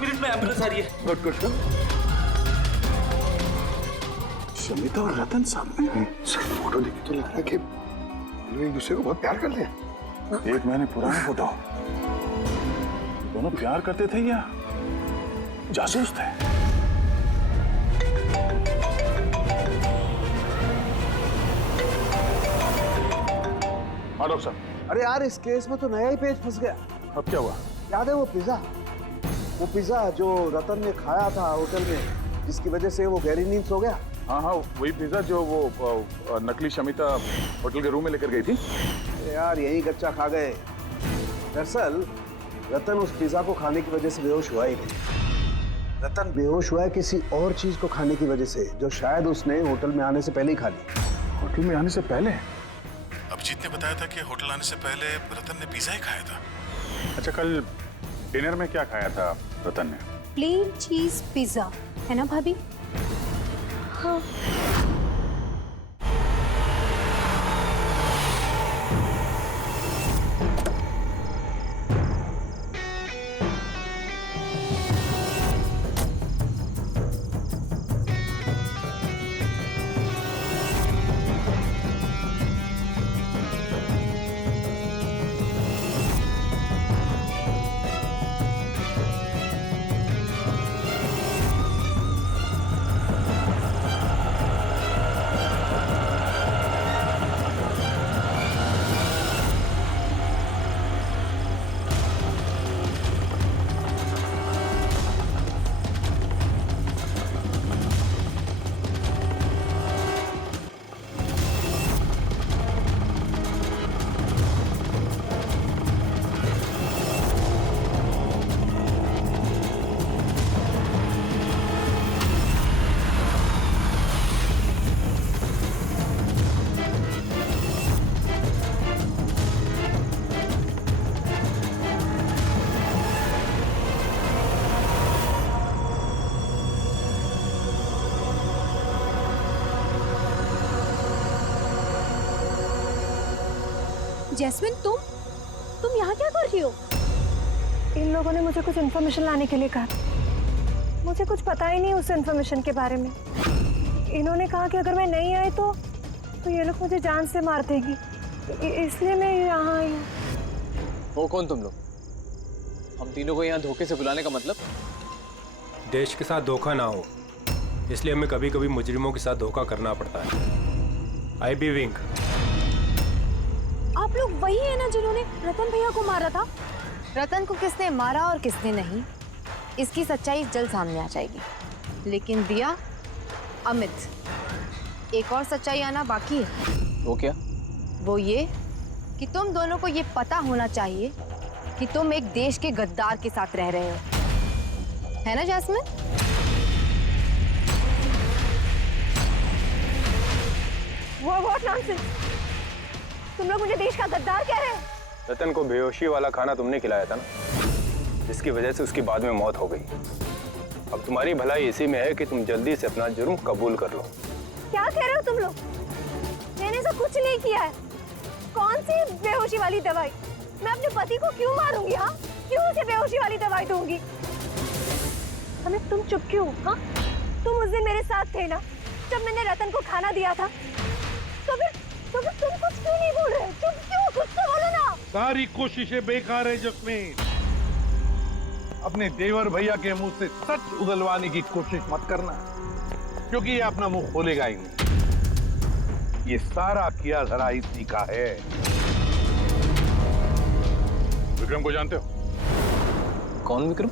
मिनट में एम्बुलेंस आ रही है। गुड। शमिता और रतन सामने। सर फोटो देखी तो लग रहा है कि लोग एक दूसरे को बहुत प्यार करते हैं। 1 महीने पुराना फोटो। दोनों प्यार करते थे या जासूस थे? हाँ डॉक्टर साहब। अरे यार, इस केस में तो नया ही पेज फंस गया। अब क्या हुआ? याद है वो पिज्जा जो रतन ने खाया था होटल में, जिसकी वजह से वो गहरी नींद सो गया। हाँ, वही पिज्जा जो वो नकली शमिता होटल के रूम में लेकर गई थी। यार यही कच्चा खा गए। दरअसल रतन उस पिज्जा को खाने की वजह से बेहोश हुआ ही नहीं। रतन बेहोश हुआ है किसी और चीज को खाने की वजह से, जो शायद उसने होटल में आने से पहले ही खा ली। होटल में आने से पहले? अभिजीत ने बताया था कि होटल आने से पहले रतन ने पिज्जा ही खाया था। अच्छा, कल डिनर में क्या खाया था रतन ने? प्लेन चीज पिज्जा, है ना भाभी? हाँ। जैस्मिन, तुम यहाँ क्या कर रही हो? इन लोगों ने मुझे कुछ इन्फॉर्मेशन लाने के लिए कहा। मुझे कुछ पता ही नहीं उस इन्फॉर्मेशन के बारे में। इन्होंने कहा कि अगर मैं नहीं आई तो ये लोग मुझे जान से मार देंगी, इसलिए मैं यहाँ आई हूँ। हो कौन तुम लोग? हम तीनों को यहाँ धोखे से बुलाने का मतलब? देश के साथ धोखा ना हो, इसलिए हमें कभी कभी मुजरिमों के साथ धोखा करना पड़ता है। आई बी विंग। आप लोग वही है ना जिन्होंने रतन भैया को मारा था? रतन को किसने मारा और किसने नहीं, इसकी सच्चाई जल्द सामने आ जाएगी। लेकिन दिया, अमित, एक और सच्चाई आना बाकी है। वो क्या? वो ये कि तुम दोनों को ये पता होना चाहिए कि तुम एक देश के गद्दार के साथ रह रहे हो, है ना जैस्मिन? What nonsense? तुम लोग मुझे देश का गद्दार कह रहे हो? रतन को बेहोशी वाला खाना तुमने खिलाया था ना, जिसकी वजह से उसकी बाद में मौत हो गई। अब तुम्हारी भलाई इसी में है कि तुम जल्दी से अपना जुर्म कबूल कर लो। क्या कह रहे हो तुम लोग? मैंने ऐसा कुछ नहीं किया है। कौन सी बेहोशी वाली दवाई? मैं अपने पति को क्यों मारूंगी? हाँ, क्यों उसे बेहोशी वाली दवाई दूंगी? हमें तुम चुप क्यों? हाँ, तुम उस दिन मेरे साथ थे ना, जब मैंने रतन को खाना दिया था। तो फिर तुम कुछ क्यों नहीं बोल रहे? चुप क्यों? कुछ तो बोलो ना। सारी कोशिशें बेकार है जस्मीन। अपने देवर भैया के मुंह से सच उगलवाने की कोशिश मत करना, क्योंकि ये अपना मुंह खोलेगा ही नहीं। ये सारा किया धरा इसी का है। विक्रम को जानते हो? कौन विक्रम?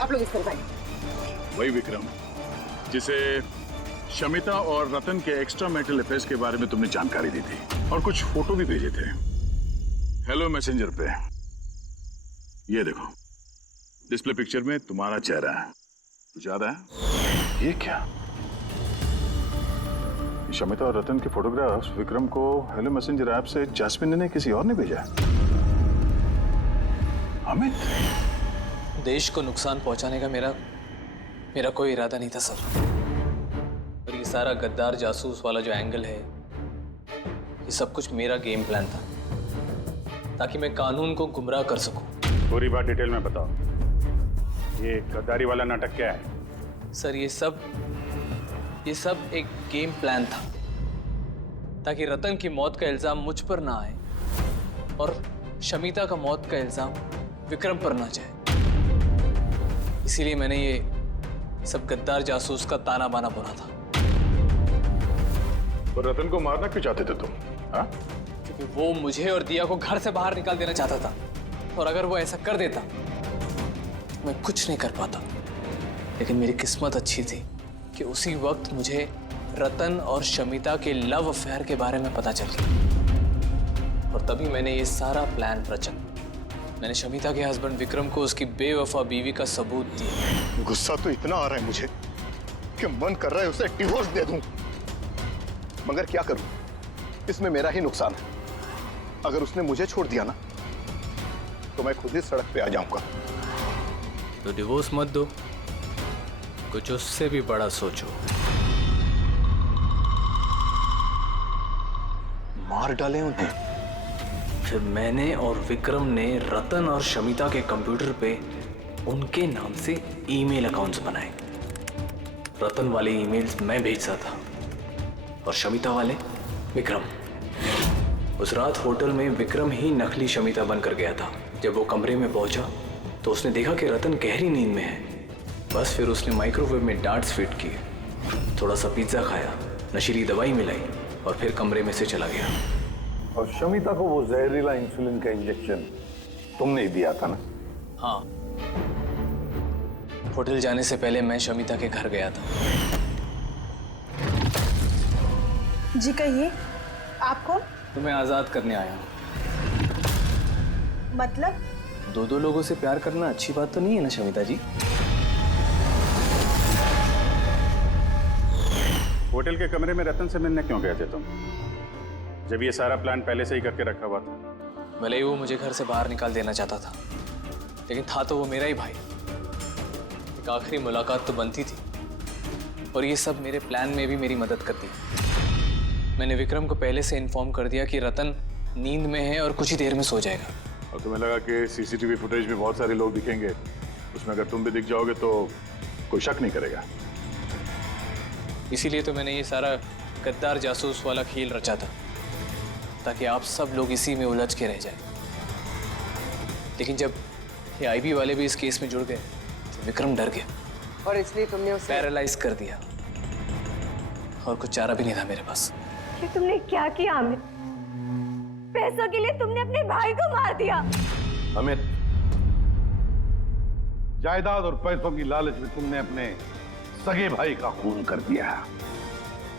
आप लोग इस तरफ आइए। वही विक्रम जिसे शमिता और रतन के एक्स्ट्रा मैरिटल अफेयर्स के बारे में तुमने जानकारी दी थी और कुछ फोटो भी भेजे थे हेलो मैसेंजर पे। ये देखो, डिस्प्ले पिक्चर में तुम्हारा चेहरा है। कुछ याद है? ये क्या? शमिता और रतन के फोटोग्राफ्स विक्रम को हेलो मैसेंजर ऐप से जैस्मिन ने किसी और ने भेजा। अमित, देश को नुकसान पहुंचाने का मेरा कोई इरादा नहीं था सर। और ये सारा गद्दार जासूस वाला जो एंगल है, ये सब कुछ मेरा गेम प्लान था, ताकि मैं कानून को गुमराह कर सकूं। पूरी बात डिटेल में बताओ। ये गद्दारी वाला नाटक क्या है? सर ये सब एक गेम प्लान था, ताकि रतन की मौत का इल्जाम मुझ पर ना आए और शमिता का मौत का इल्जाम विक्रम पर ना जाए। इसीलिए मैंने ये सब गद्दार जासूस का ताना बाना बुना था। और रतन को मारना क्यों चाहते थे तुम? हाँ? क्योंकि वो मुझे और दिया को घर से बाहर निकाल देना चाहता था, और अगर वो ऐसा कर देता तो मैं कुछ नहीं कर पाता। लेकिन मेरी किस्मत अच्छी थी कि उसी वक्त मुझे रतन और शमिता के लव अफेयर के बारे में पता चल गया, और तभी मैंने ये सारा प्लान रचा। मैंने शमिता के हस्बैंड विक्रम को उसकी बेवफा बीवी का सबूत दिया। गुस्सा तो इतना आ रहा है मुझे कि मन कर रहा है उसे डिवोर्स दे दूं, मगर क्या करूं? इसमें मेरा ही नुकसान है। अगर उसने मुझे छोड़ दिया ना, तो मैं खुद ही सड़क पे आ जाऊंगा। तो डिवोर्स मत दो, कुछ उससे भी बड़ा सोचो। मार डाले उन्हें। फिर मैंने और विक्रम ने रतन और शमिता के कंप्यूटर पे उनके नाम से ईमेल अकाउंट्स बनाए। रतन वाले ईमेल्स मैं भेजता था और शमिता वाले विक्रम। उस रात होटल में विक्रम ही नकली शमिता बनकर गया था। जब वो कमरे में पहुंचा तो उसने देखा कि रतन गहरी नींद में है। बस फिर उसने माइक्रोवेव में डार्ट्स फिट किए, थोड़ा सा पिज्जा खाया, नशीली दवाई मिलाई और फिर कमरे में से चला गया। और शमिता को वो जहरीला इंसुलिन का इंजेक्शन तुमने ही दिया था ना? हाँ, होटल जाने से पहले मैं शमिता के घर गया था। जी कहिए, आप कौन? तुम्हें आजाद करने आया हूँ। मतलब? दो लोगों से प्यार करना अच्छी बात तो नहीं है ना शमिता जी? होटल के कमरे में रतन से मिलने क्यों गए थे तुम, जब ये सारा प्लान पहले से ही करके रखा हुआ था? भले ही वो मुझे घर से बाहर निकाल देना चाहता था, लेकिन था तो वो मेरा ही भाई। एक आखिरी मुलाकात तो बनती थी, और ये सब मेरे प्लान में भी मेरी मदद करती है। मैंने विक्रम को पहले से इन्फॉर्म कर दिया कि रतन नींद में है और कुछ ही देर में सो जाएगा। और तुम्हें लगा कि सीसीटीवी फुटेज में बहुत सारे लोग दिखेंगे, उसमें अगर तुम भी दिख जाओगे तो कोई शक नहीं करेगा। इसीलिए तो मैंने ये सारा गद्दार जासूस वाला खेल रचा था, ताकि आप सब लोग इसी में उलझ के रह जाएं। लेकिन जब ये आईबी वाले भी इस केस में जुड़ गए तो विक्रम डर गया और इसलिए तुमने उसे पैरालाइज कर दिया, और कुछ चारा भी नहीं था मेरे पास। ये तुमने क्या किया अमित? पैसों के लिए तुमने अपने भाई को मार दिया। अमित, जायदाद और पैसों की लालच में तुमने अपने सगे भाई का खून कर दिया,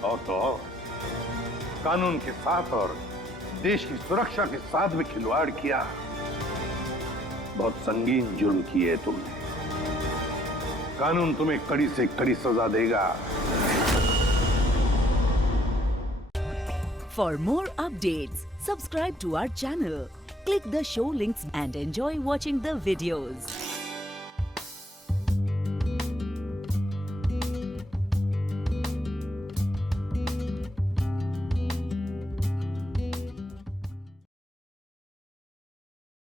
और तो और कानून के साथ और देश की सुरक्षा के साथ भी खिलवाड़ किया। बहुत संगीन जुर्म किए तुमने। कानून तुम्हें कड़ी से कड़ी सजा देगा। For more updates, subscribe to our channel, click the show links and enjoy watching the videos.